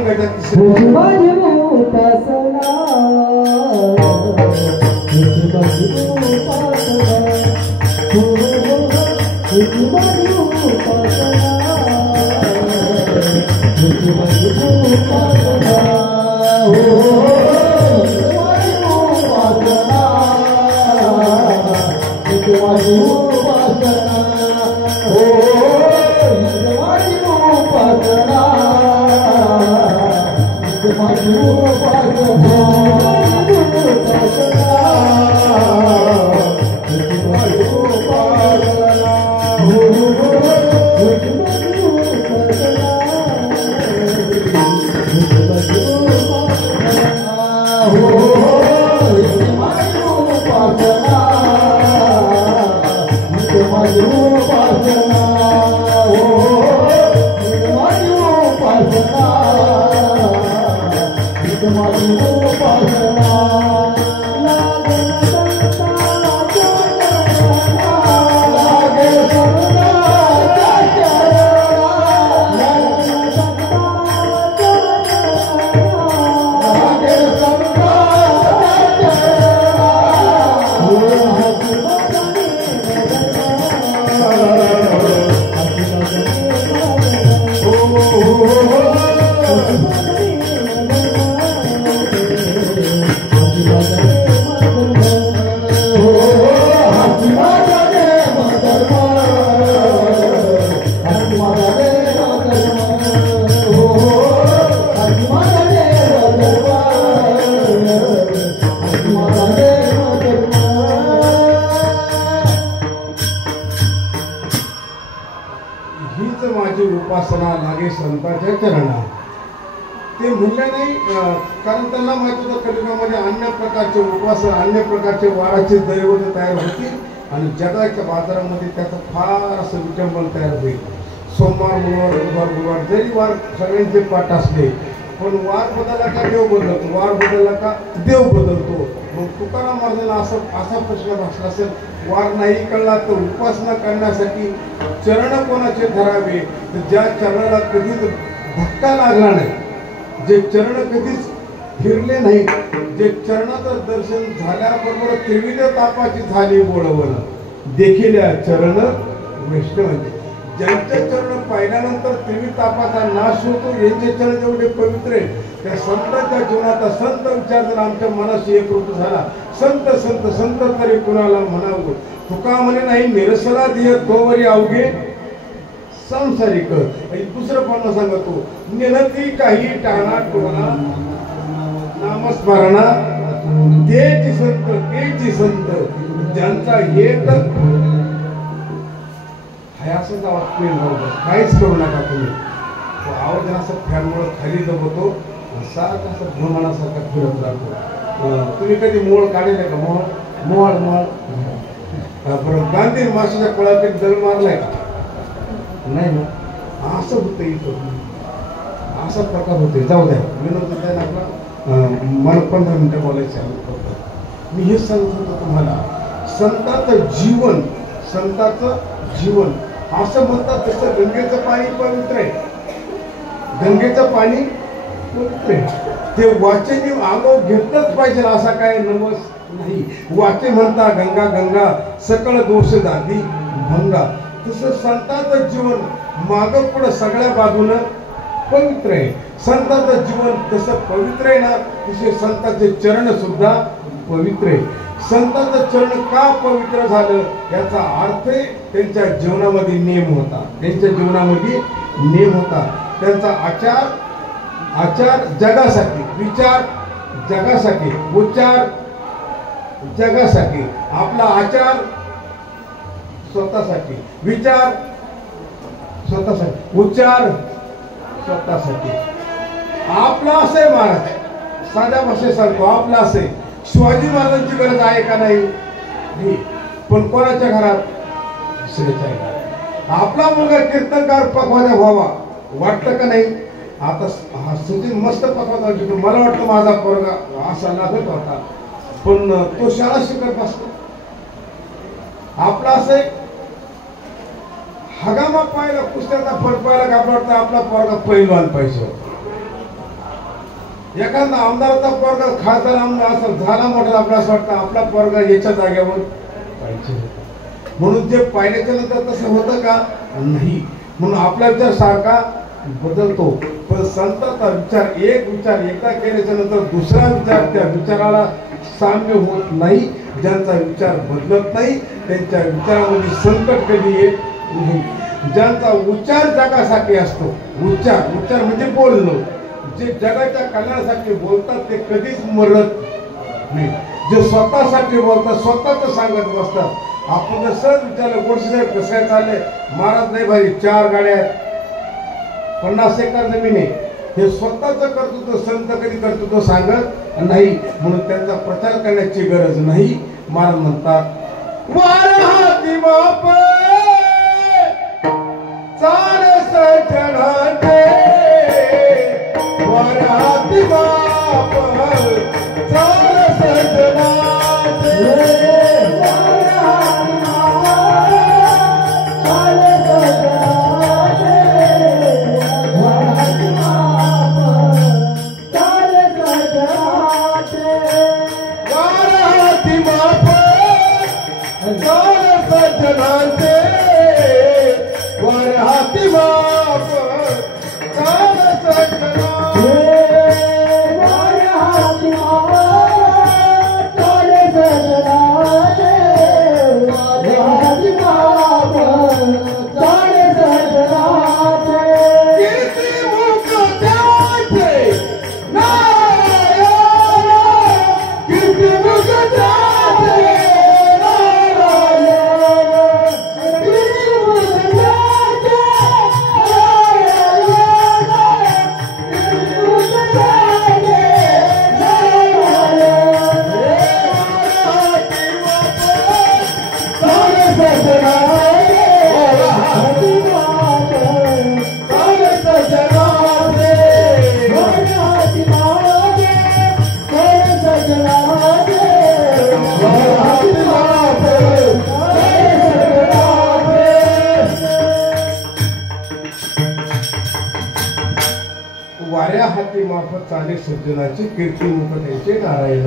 उपासना लागे संतांच्या चरणात. ते म्हणले नाही, कारण त्यांना माहित होतं कलियुगामध्ये अन्य प्रकारचे उपासना, अन्य प्रकारचे वाराचे दैवत तयार होतील आणि जगाच्या बाजारामध्ये त्याचं फार असं विटंबन तयार होईल. सोमवार मंगळवार बुधवार गुरुवार जरी वार सगळ्यांचे पाठ असले पण वार बदलला का देव बदलतो, वार बदलला का देव बदलतो. मग तुकाराम महाराजांना असा प्रश्न भासला असेल, वार नाही कळला तर उपासना करण्यासाठी चरण कोणाचे धरावे. तर ज्या चरणाला कधीच धक्का लागला नाही, जे चरण कधीच फिरले नाही, जे चरणाचं दर्शन झाल्याबरोबर त्रिविध तापाची झाली बोळवण देखील चरण वैष्णवांचे. ज्यांचे चरण पाहिल्यानंतर त्रिवी तापाचा नाश होतो, यांचे चरण जेवढे पवित्र आहे, त्या संतांच्या जीवनाचा संत विचार जर आमच्या मनाशी एकरूप झाला, संत संत संत तरी कुणाला म्हणावं. तुका म्हणे नाही निरसरा ध्येय तोवरी अवघे संसारिक. दुसरं पण सांगतो, निनती काही टाणा टोना नामस्मरणा तेची संत तेची संत ज्यांचा येत असंच आवाज प्रेम बरोबर काहीच करू नका तुम्ही. तो आवाज असा फॅनमुळे खाली दबतो, सारखा असा भ्रमणासारखा फिरत राहतो. तुम्ही कधी मोळ काढेल का? मोळ बरं गांधी माशाच्या कोळात दगड मारलाय का? नाही ना. असं होतं इथं, असा प्रकार होते. जाऊ द्या, विनोद द्यायला आपला मला 15 मिनिटं बोलायचे आहे. मी हे सांगत होतो तुम्हाला, संताचं जीवन असं म्हणतात तसं गंगेचं पाणी पवित्र आहे. गंगेचं पाणी पवित्र आहे, ते वाचेने आगो घेतलंच पाहिजे असा काय नवस नाही. वाचे म्हणता गंगा गंगा सकळ दोष दादी भंगा. तसं संताचं जीवन मागं पुढं सगळ्या बाजूनं पवित्र आहे. संताचं जीवन कसं पवित्र आहे ना, तसे संतांचे चरण सुद्धा पवित्र आहे. संतांचं चरण का पवित्र झालं याचा अर्थ त्यांच्या जीवनामध्ये नेम होता. त्यांच्या जीवनामध्ये नेम होता. त्यांचा आचार जगासाठी, विचार जगासाठी, उच्चार जगासाठी. आपला आचार स्वतःसाठी, विचार स्वतःसाठी, उच्चार स्वतःसाठी. आपला असे महाराज, साध्या भाषेत सांगतो, आपला असे. शिवाजी महाराजांची गरज आहे का? नाही. पण कोणाच्या घरात? दुसऱ्याच्या घरात. आपला मुलगा कीर्तनकार पकवाजा व्हावा वाटतं का नाही? आता हा सचिन मस्त पकवाजा होतो, मला वाटतं माझा पोरगा असा लागत होता, पण तो शाळा शिकत असतो. आपला असे हगामा पाहिला, कुस्त्याचा फट पाहिला का आपलं वाटतं आपला पोरगा पहिलवान पाहिजे होता. एखादा आमदाराचा पोरगा खासदार आमदार असं झाला मोठा, आपला असं वाटतं आपला पोरगा याच्या जागेवर पाहिजे होता. म्हणून जे पाहिल्याच्या नंतर तसं होतं का? नाही. म्हणून आपला विचार सारखा बदलतो. पण संतांचा विचार, एक विचार एकदा केल्याच्या नंतर दुसरा विचार त्या विचाराला साम्य होत नाही. ज्यांचा विचार बदलत नाही त्यांच्या विचारामध्ये संकट कधी येत नाही. ज्यांचा उच्चार जगासाठी असतो, उच्चार म्हणजे बोलणं, जे जगाच्या कल्याणासाठी बोलतात ते कधीच मरत नाही. जे स्वतःसाठी बोलतात, स्वतःच सांगत बसतात. आपण जर सहज विचारलं, गोडसे साहेब कसं काय चाललंय? महाराज नाही भाई, 4 गाड्या आहेत, 50 एकर जमीन आहे. हे स्वतःच कर्तृत्व संत कधी कर्तृत्व सांगत नाही. म्हणून त्यांचा प्रचार करण्याची गरज नाही. महाराज म्हणतात, वार हाती बाप चाल सजनाचे, वार हाती बाप चाल सजनाचे, वार हाती बाप चाल सजनाचे, वार हाती बाप चाल सजनाचे, वार हाती बाप चाल सजनाचे, वर हाती बाप चाल सजनाचे, वर हाती बाप चाल सजनाचे, वर हाती बाप चाल सजनाचे. कीर्ती मुख त्याचे नारायण, कीर्ती मुख त्याचे नारायण, चाले सज्जनाचे कीर्तिमुख त्यांचे नारायण.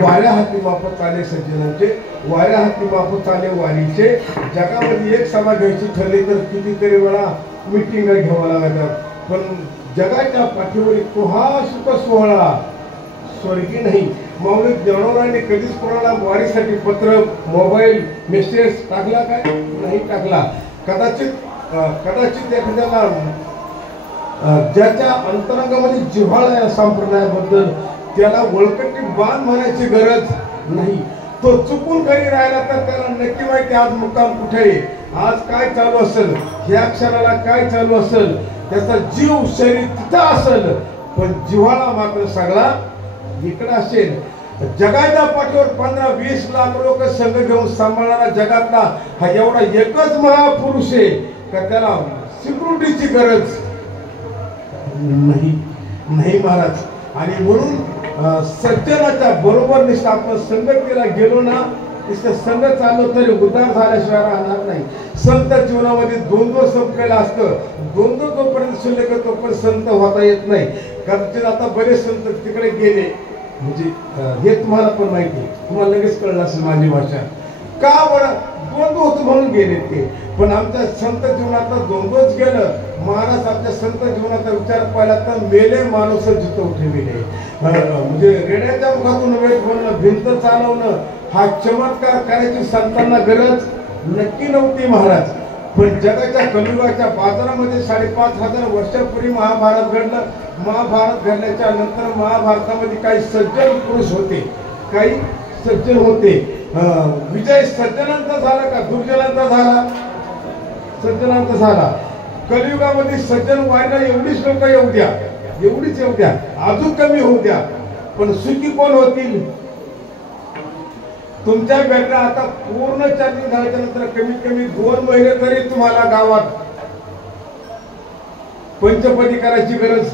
वाऱ्या हाती माफत चाले सज्जनाचे, वाऱ्या हाती माफत चाले वारीचे. जगामध्ये एक सभा घ्यायची ठरली तर कितीतरी वेळा मिटिंग घ्यावं लागतात, पण जगाच्या पाठीवर तो हा सुख सोहळा स्वर्गी नाही. माऊली ज्ञानोबांनी कधीच कोणाला वारीसाठी पत्र, मोबाईल, मेसेज टाकला काय? नाही टाकला. कदाचित एखाद्याला ज्याच्या अंतरंगामध्ये जिव्हाळा या संप्रदायाबद्दल त्याला वळकटी बाण म्हणायची गरज नाही. तो चुकून घरी राहिला तर त्याला नक्की माहिती आज मुक्काम कुठे आहे, आज काय चालू असेल, ह्या क्षणाला काय चालू असेल. त्याचा जीव शरीर तिथं असेल, पण जिव्हाळा मात्र सगळा इकडं असेल. जगाच्या पाठीवर 15-20 लाख लोक संघ घेऊन सांभाळणारा जगातला हा एवढा एकच महापुरुष आहे का त्याला सिक्युरिटीची गरज नाही महाराज. आणि म्हणून सज्जनाच्या बरोबर निष्ठा आपण संगतीला गेलो ना, तिथे संघ चाललो तरी उद्धार झाल्याशिवाय राहणार नाही. संत जीवनामध्ये द्वंद्व संपलेलं असतं. द्वंद्व जोपर्यंत शिल्लक तोपर्यंत संत होता येत नाही. कदाचित आता बरेच संत तिकडे गेले, म्हणजे हे तुम्हाला पण माहिती आहे, तुम्हाला लगेच कळलं असेल माझी भाषा. का बरं? द्वंद्व होतं म्हणून गेले ते. पण आमच्या संत जीवनात द्वंद्वच गेलं. महाराज आमच्या संत जीवनाचा विचार पाहिला तर मेले माणूस जिथं उठे मेले. म्हणजे रेड्याच्या मुखातून वेळ बोलणं, भिंत चालवणं हा चमत्कार करायची संतांना गरज नक्की नव्हती महाराज. पण जगाच्या कलियुगाच्या बाजारामध्ये 5,500 वर्षापूर्वी महाभारत घडलं. महाभारत घडल्याच्या नंतर महाभारतामध्ये काही सज्जन पुरुष होते, काही सज्जन होते. विजय सज्जनांचा झाला का दुर्जनांचा झाला? सज्जनांचा झाला. कलियुगामध्ये सज्जन व्हायला एवढीच लोक येऊ द्या, एवढीच येऊ द्या, अजून कमी होऊ द्या, पण सुखी कोण होतील? तुमच्या बॅटऱ्या आता पूर्ण चार्जिंग झाल्याच्या नंतर कमीत कमी 2 महिने तरी तुम्हाला गावात पंचपदी करायची गरज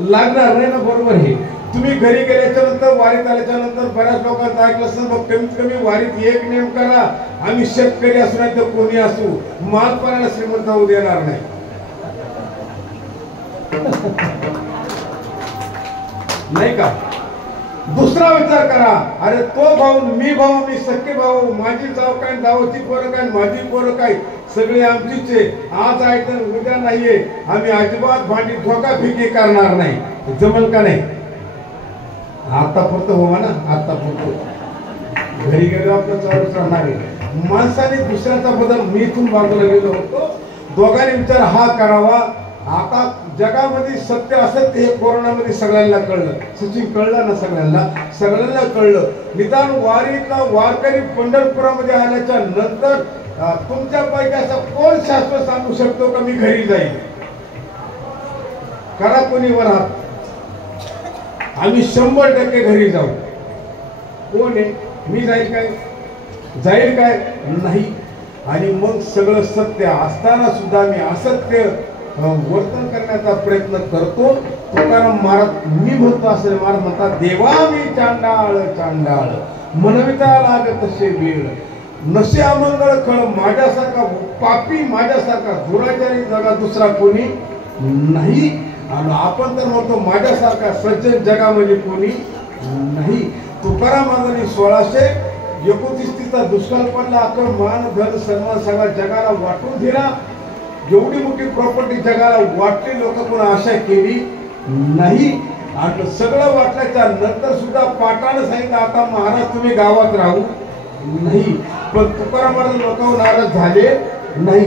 लागणार नाही ना. बरोबर आहे. तुम्ही घरी गेल्याच्या नंतर, वारीत आल्याच्या नंतर बऱ्याच लोकांचं ऐकलं असेल, मग कमीत कमी वारीत एक नियम करा, आम्ही शेतकरी असू नाही तर कोणी असू, मालपणाला श्रीमंत होऊ देणार नाही. नाही का? दुसरा विचार करा, अरे तो भाऊ, मी सख्खे भाऊ, माझी जाव काय, जावची पोरं काय, माझी पोरं काय, सगळे आमचीच आहे. आज आहे तर उद्या नाहीये. आम्ही अजिबात भांडी धोकाफिकी करणार नाही. जमल का नाही? आता पुरतं हो ना, आता पुरतं. घरी गेलो आपलं चालूच राहणार आहे. माणसाने दुसऱ्याचा बदल, मी इथून बाजूला गेलो होतो, दोघांनी विचार हा करावा. आता जगामध्ये सत्य असत्य हे कोरोनामध्ये सगळ्यांना कळलं. सचिन कळलं ना? सगळ्यांना कळलं. निदान वारीतला वारकरी पंढरपुरामध्ये आल्याच्या नंतर तुमच्यापैकी असा कोण शास्त्र सांगू शकतो का मी घरी जाईल? करा कोणी वर हात. आम्ही 100% घरी जाऊ. कोण आहे? मी जाईल काय? नाही. आणि मग सगळं सत्य असताना सुद्धा मी असत्य वर्तन करण्याचा प्रयत्न करतो. तुकाराम महाराज मी म्हणतो असेल, महाराज म्हणतात, देवा मी चांडाळ म्हणविता लागत तसे वेळ, नसे अमंगळ खळ माझ्यासारखा पापी, माझ्यासारखा दुराचारी जगा दुसरा कोणी नाही. आणि आपण तर म्हणतो माझ्यासारखा सज्जन जगामध्ये कोणी नाही. तुकाराम महाराजांनी 1629 दुष्काळ पडला, अकल मान धन सन्मान सगळा जगाला वाटून दिला. एवढी मोठी प्रॉपर्टी जगाला वाटली, लोक कोण आशा केली नाही. आणि सगळं वाटल्याच्या नंतर सुद्धा पाटानं सांगितलं, आता महाराज तुम्ही गावात राहू नाही. पण तुकाराम महाराज लोकांवर नाराज झाले नाही.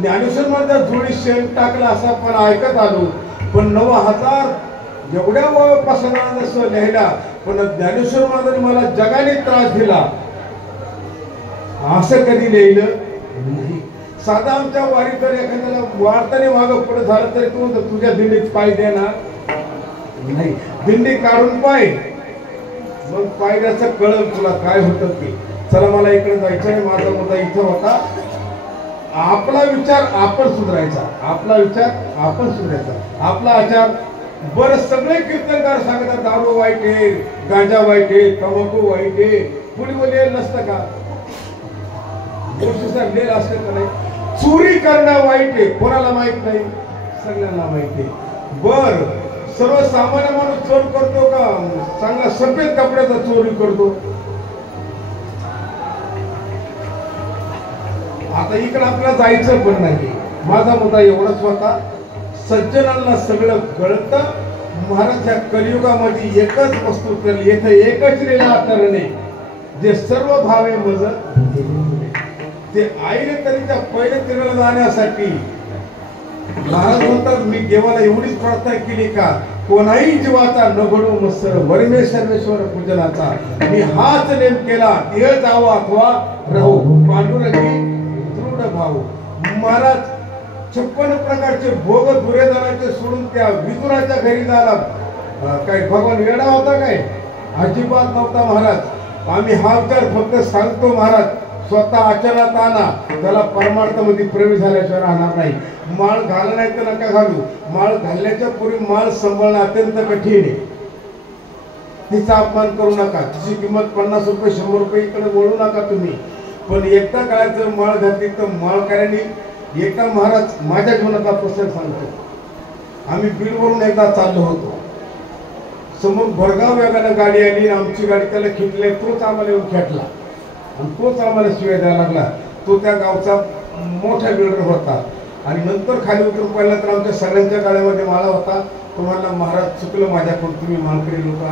ज्ञानेश्वर महाराज जोडी शेण टाकला असं पण ऐकत आलो. पण 9000 एवढ्या वयापासून जसं लिहिला, पण ज्ञानेश्वर महाराजांनी मला जगाने त्रास दिला असं कधी लिहिलं नाही. साधा आमच्या वारीत जर एखाद्याला वारताना मागं पुढे झालं तरी तू तुझ्या दिंडीत पाय देणार नाही. दिंडी काढून पाय, मग पायद्याचं कळलं तुला काय होतं ते. चला मला इकडे जायचं आहे, माझा मुद्दा इथं होता. आपला विचार आपण सुधारायचा, आपला विचार आपण सुधारायचा, आपला आचार. बरं सगळे कीर्तनकार सांगतात दारू वाईट आहे, गांजा वाईट आहे, तंबाखू वाईट आहे. कुणी बोलेल नसतं का? गोष्टीचा लेल असतं का नाही? चोरी करणं वाईट आहे, कोणाला माहित नाही? सगळ्यांना माहिती आहे. बर सर्वसामान्य माणूस चोर करतो का चांगला सफेद कपड्याचा चोरी करतो? आता इकडे आपल्याला जायचं पण नाही. माझा मुद्दा एवढाच होता, सज्जनांना सगळं कळतं. महाराज या कलियुगामध्ये एकच वस्तू करली, येथे एकच लीला करणे, जे सर्व भावे मज ते आईने तरी त्या पहिले तिरला जाण्यासाठी महाराज म्हणतात, मी देवाला एवढीच प्रार्थना केली का कोणाही जीवाचा न घडू मत्सर वरमे सर्वेश्वर पूजनाचा. मी हाच नेम केला, देह जावा अथवा राहू पांडुरंगी दृढ भाऊ. महाराज 56 प्रकारचे भोग दुर्योधनाचे सोडून त्या विदुराच्या घरी झाला. काय भगवान वेडा होता काय? अजिबात नव्हता महाराज. आम्ही हा विचार फक्त सांगतो महाराज, स्वतः आचरणात आणा, त्याला परमार्थ मध्ये प्रवेश झाल्याशिवाय राहणार नाही. माळ घाला नाही तर नका घालू. माळ घालण्याच्या पूर्वी माळ सांभाळणं अत्यंत कठीण आहे. तिचा अपमान करू नका. तिची किंमत 50 रुपये 100 रुपये इकडे वळू नका तुम्ही. पण एकदा काळात माळ घातली तर माळकऱ्यांनी एकदा महाराज माझ्या जीवनाचा प्रसंग सांगतो. आम्ही बीडवरून एकदा चाललो होतो. समोर भरगाव वेगाने गाडी आली, आमची गाडी त्याला खिटले. तोच आम्हाला येऊन खेटला आणि तोच आम्हाला शिवाय द्यायला लागला. तो त्या गावचा मोठा बिल्डर होता आणि नंतर खाली उतरून पाहिला तर आमच्या सगळ्यांच्या गाड्यामध्ये माळा होता. तुम्हाला महाराज चुकलं माझ्याकडून, तुम्ही मालकरी लोक,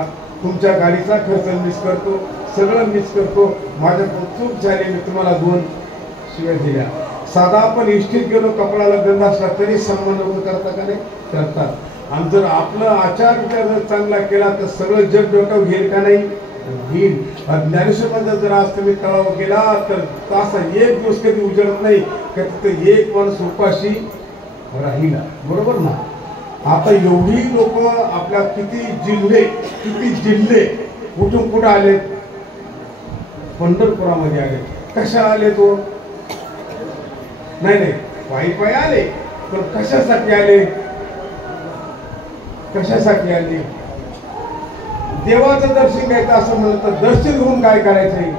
तुमच्या गाडीचा खर्च मिस करतो, सगळं मिस करतो, माझ्याकडून चूक झाली, मी तुम्हाला 2 शिव्या दिल्या. साधा आपण इष्टीत गेलो, कपड्याला गंध असला तरी सन्मान लोक करता का नाही? करतात. आणि जर आपलं आचार विचार जर चांगला केला तर सगळं जग डोक्यावर घेईल का नाही? घेईल. ज्ञानेश्वरांचा जर आज तुम्ही तळाव गेला तर असा एक दिवस कधी उजळत नाही का तिथं एक माणूस उपाशी राहिला. बरोबर ना? आता एवढी लोक आपल्या किती जिल्हे कुठून कुठं आले? पंढरपुरामध्ये आले. कशा आले? तो नाही पायी आले. पण कशासाठी आले? कशासाठी आले? देवाचं दर्शन घ्यायचं असं म्हणलं तर दर्शन घेऊन काय करायचंय?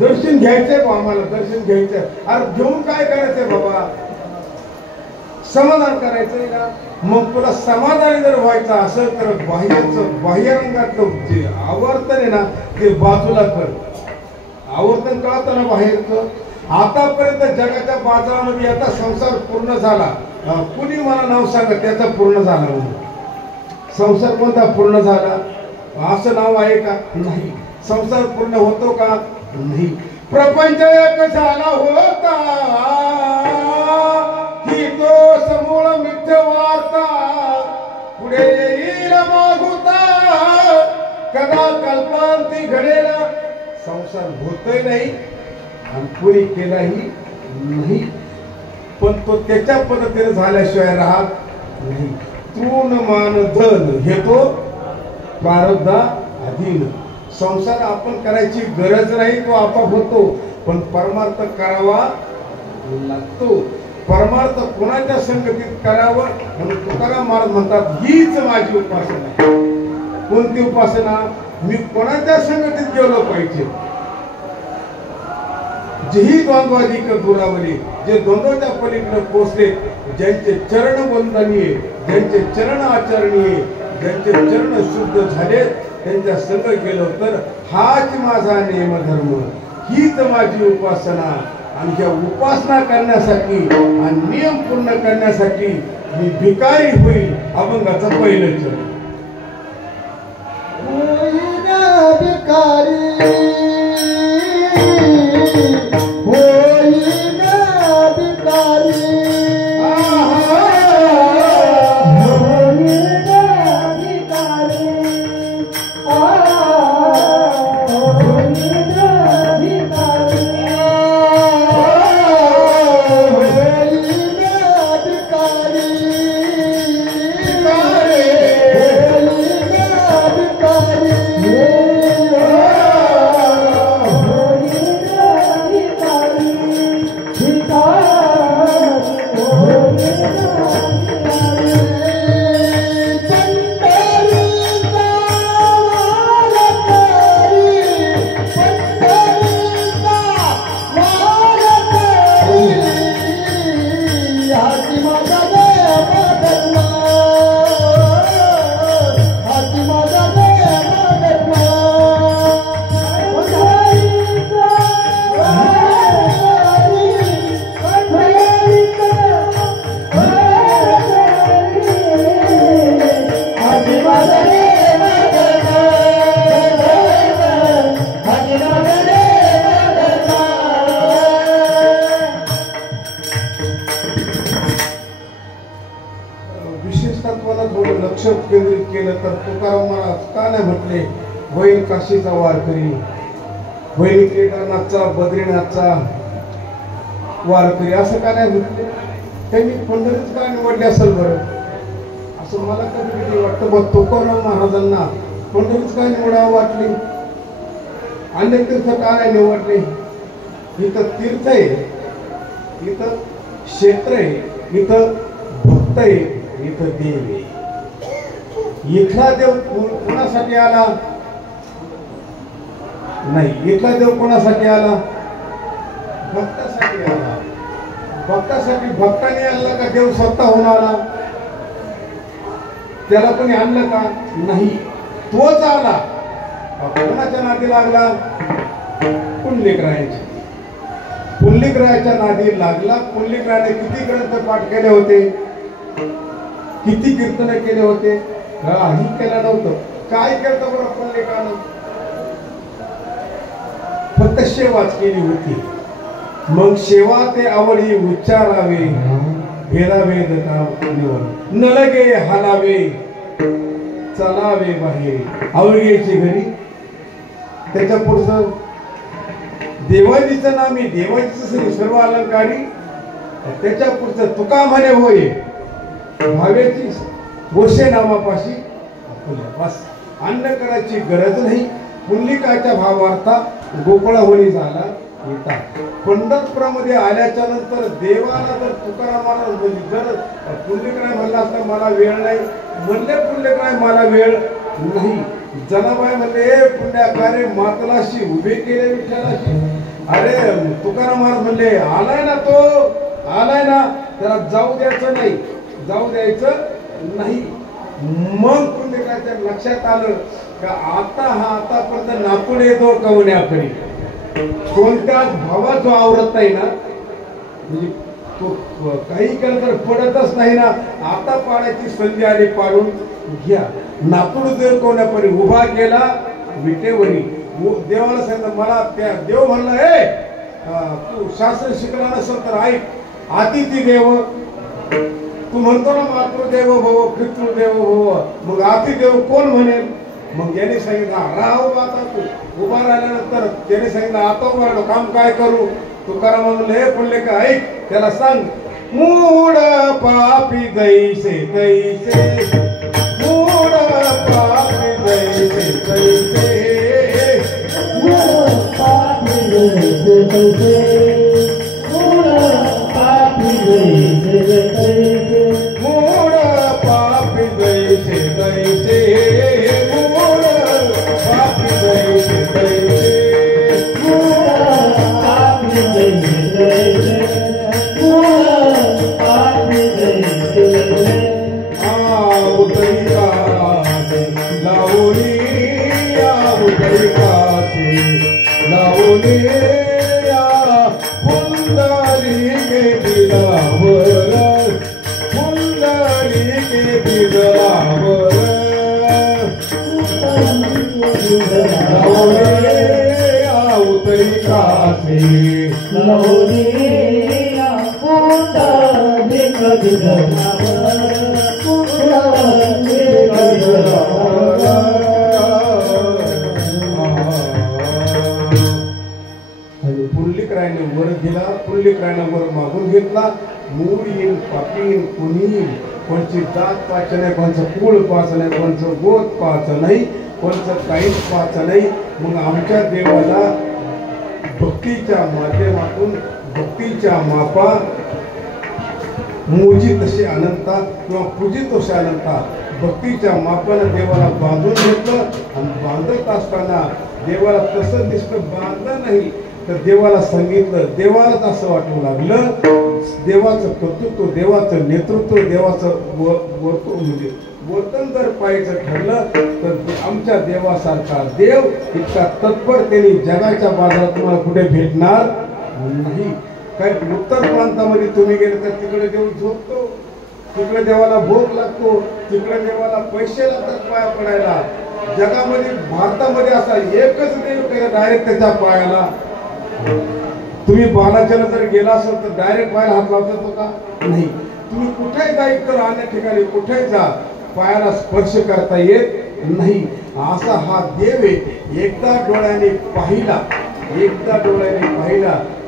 दर्शन घ्यायचंय बा आम्हाला, दर्शन घ्यायचंय. अरे घेऊन काय करायचंय बाबा? समाधान करायचंय का? मग तुला समाधानी जर व्हायचं असेल तर बाह्यरंगातलं जे आवर्तन आहे ना ते बाजूला कर. आवर्तन कळतं ना बाहेरचं? आतापर्यंत जगाच्या बाजारामध्ये आता संसार पूर्ण झाला. कुणी मला नाव सांगत त्याचा पूर्ण झाला म्हणून. संसार कोणता पूर्ण झाला? असं नाव आहे का? नाही. संसार पूर्ण होतो का? नाही. प्रपंच एक झाला होता की तो समूळ मिथ्य वार्ता, पुढे येईल मागुता कदा कल्पांती घडेल. संसार होतोय नाही आणि पुरी केलाही नाही, पण तो त्याच्या पद्धतीने झाल्याशिवाय राहत नाही. तृण मान धन हे तो प्रारब्धा अधीन. संसार आपण करायची गरज नाही, तो आपोआप होतो, पण परमार्थ करावा लागतो. परमार्थ कोणाच्या संगतीत करावं म्हणून तुकाराम महाराज म्हणतात, हीच माझी उपासना. कोणती उपासना? मी कोणाच्या संगतीत गेलो पाहिजे. जेही द्वंद्वाधिक दुरावली, जे द्वंद्वाच्या पलीकडे पोचले, ज्यांचे चरण वंदनीय, ज्यांचे चरण आचरणीय, ज्यांचे चरण शुद्ध झाले, त्यांच्या संग गेलो तर हाच माझा नेम धर्म, हीच माझी उपासना. आणि ह्या उपासना करण्यासाठी आणि नियम पूर्ण करण्यासाठी मी भिकारी होईल. अभंगाचं पहिलं चरण. तुकाराम महाराज का नाही म्हटले होईल काशीचा वारकरी, होईल केदारनाथचा बद्रीनाथचा वारकरी, असं का नाही म्हटले? त्यांनी पंढरीच का निवडले असेल बरं? असं मला कधी कधी वाटतं. मग तुकाराम महाराजांना पंढरीच काय निवडावं वाटली, अन्य तीर्थ का नाही निवडले? इथं तीर्थ आहे, इथं क्षेत्र आहे, इथं भक्त आहे, इथं देव आहे. इथला देव कोणासाठी आला नाही, इथला देव कोणासाठी आला? भक्तासाठी आला. भक्तासाठी भक्ताने आणला का देव स्वतःहून आला? त्याला कोणी आणलं का? नाही, तोच आला. कोणाच्या नादी लागला? पुंडलिकरायाच्या. पुंडलिकरायाच्या नादी लागला. पुंडलिकरायाने किती ग्रंथ पाठ केले होते, किती कीर्तन केले होते? काही केलं नव्हतं. काय केलं बरं पुंडलिकानं? फक्त सेवाच केली होती. मग सेवा ते आवडी उच्चारावे, भेदावे न लगे हालावे, चलावे बाहेर आवडीची घरी. त्याच्या पुढचं देवाजीचं नामी, देवाजीचं सर्व अलंकारी. त्याच्या पुढचं तुका म्हणे होय भावेची गोषे नावापाशी. बस अन्न करायची गरज नाही. पुंडलिकाच्या भावार्था गोकुळावणी झाला येतात. पंढरपुरामध्ये आल्याच्या नंतर देवाला जर तुकारामाला जर पुंडलिकराय म्हणला असता मला वेळ नाही, म्हणले पुंडलिकराय मला वेळ नाही. जनाबाई म्हणले ए पुंड्या कार्य मातलाशी उभे केले विठ्ठलाशी. अरे तुकाराम महाराज म्हणले आलाय ना, तो आलाय ना, त्याला जाऊ द्यायचं नाही, जाऊ द्यायचं नाही. मग पुंडलिकाच्या लक्षात आलं का आता हा आतापर्यंत नातून येतो कवण्याकडे. कोणत्याच भावा जो आवरत नाही ना, म्हणजे तो काही केलं तर पडतच नाही ना, आता पाण्याची संधी आली, पाडून घ्या. नातून देव कोण्यापरी उभा केला विटेवरी. देवाला सांगितलं मला त्या देव म्हणला ए तू शास्त्र शिकला नसेल तर ऐक, अतिथी देव तू म्हणतो ना, मातृदेव भव पितृदेव भव, मग अतिदेव कोण म्हणेल? मग याने सांगितलं राहू आता तू उभा राहिल्यानंतर त्याने सांगितलं आता उभा काम काय करू? तुकाराम म्हणले हे पुढले का ऐक, त्याला सांग मूड पापी दैसे तैसे, मूड पापी दैसे तैसे, मूड पापी दैसे तैसे, मूड पापी दैसे तैसे, मूड पापी दैसे तैसे, मूड पापी दैसे तैसे, मूड पापी दैसे तैसे, मूड पापी दैसे तैसे. उतरी कासे लावणी, उतरी कासे लावणी, पुंडली के बिलावर, पुंडली के बिलावर, लावणी उतरी कासे लावणी पुंडली के बिलावर, पुंडली के बिलावर. पुंडलिकरायाने वर दिला, पुंडलिकरायाने वर मागून घेतला. मूळ येईल, पापी येईल, कोणी येईल, कोणची जात पाहायचं नाही, कोणचं कुळ पाहायचं नाही, कोणचं गोत पाहायचं नाही, कोणचं काहीच पाहायचं नाही. मग आमच्या देवाला भक्तीच्या माध्यमातून, भक्तीच्या मापा मोजी तसे अनंता किंवा पूजित तसे अनंता, भक्तीच्या मापानं देवाला बांधून घेतलं. आणि बांधत असताना देवाला तसं दिसतं बांधलं नाही, तर देवाला सांगितलं, देवालाच असं वाटू लागलं देवाचं कर्तृत्व, देवाचं नेतृत्व, देवाचं म्हणजे वर्तन जर पाहायचं ठरलं तर आमच्या देवासारखा देव इतका तत्पर त्यांनी जगाच्या बाजारात तुम्हाला कुठे भेटणार नाही. काही उत्तर प्रांतामध्ये तुम्ही गेले तर तिकडे देव झोपतो, तिकडे देवाला भोग लागतो, तिकडे देवाला पैसे लागतात पाया पडायला. जगामध्ये भारतामध्ये असा एकच देव केला डायरेक्ट त्याच्या पायाला. तुम्ही बालाजीला जर गेला असेल तर डायरेक्ट पायाला हात लावतो का? नाही. तुम्ही कुठेही जा, इतर अन्य ठिकाणी कुठेही जा, पायाला स्पर्श करता येत नाही असा हा देव आहे. एकदा डोळ्याने पाहिला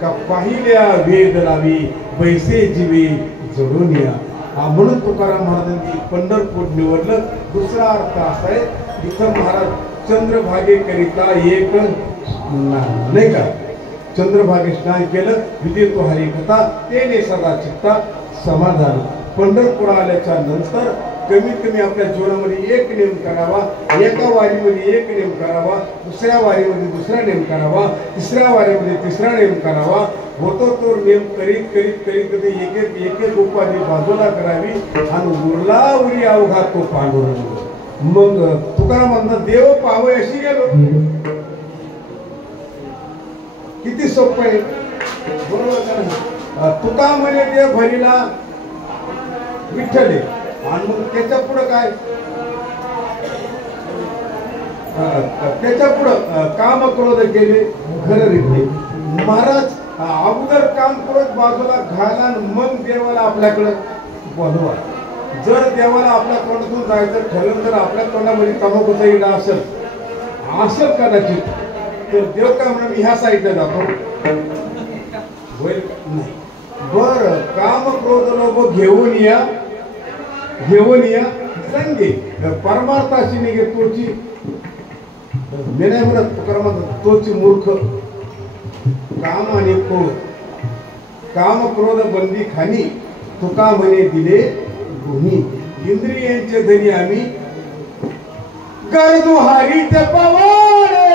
का पाहिल्या वेद लावी पैसे जीवे जडून या. म्हणून तुकाराम महाराजांनी पंढरपूर निवडलं. दुसरा अर्थ असा आहे इथं महाराज चंद्रभागेकरिता एक नाही का चंद्रभागे स्नान केलं विधी तो हरी कथा तेने सदा चित्ता समाधान. पंढरपूर आल्याच्या नंतर कमीत कमी आपल्या जीवनामध्ये एक नेम करावा. एका वारीमध्ये एक नेम करावा, दुसऱ्या वारीमध्ये दुसरा नेम करावा, तिसऱ्या वारीमध्ये तिसरा नेम करावा. होतो तो नेम करीत करीत करीत कधी एक एक उपाधी बाजूला करावी आणि उरला उरी अवघा तो पांडुरंग. मग तुकाराम म्हणतात देव पावे अशी गेलो. किती सोपं आहे बरोबर का? तुका म्हणे देव भरीला विठ्ठले आणि मग त्याच्या पुढं काय त्याच्या पुढं काम क्रोध केले घर रिटले. महाराज अगोदर काम क्रोध बाजूला घाला मग देवाला आपल्याकडं बोलवा. जर देवाला आपल्या तोंडातून जायचं ठरलं तर आपल्या तोंडामध्ये तंबाखूचा इडा असेल कदाचित तर देव काय म्हणा मी ह्या साईडला जातो होईल नाही. बर काम क्रोध लोभ घेऊन या संगे परमार्थाची निघे तोची मी नाही म्हणत तुकाराम म्हणतात तोची मूर्ख. काम आणि काम क्रोध बंदी खानी तुका म्हणे दिले गुणी. इंद्रियांचे धनी आम्ही गर्दुहारी जपवारे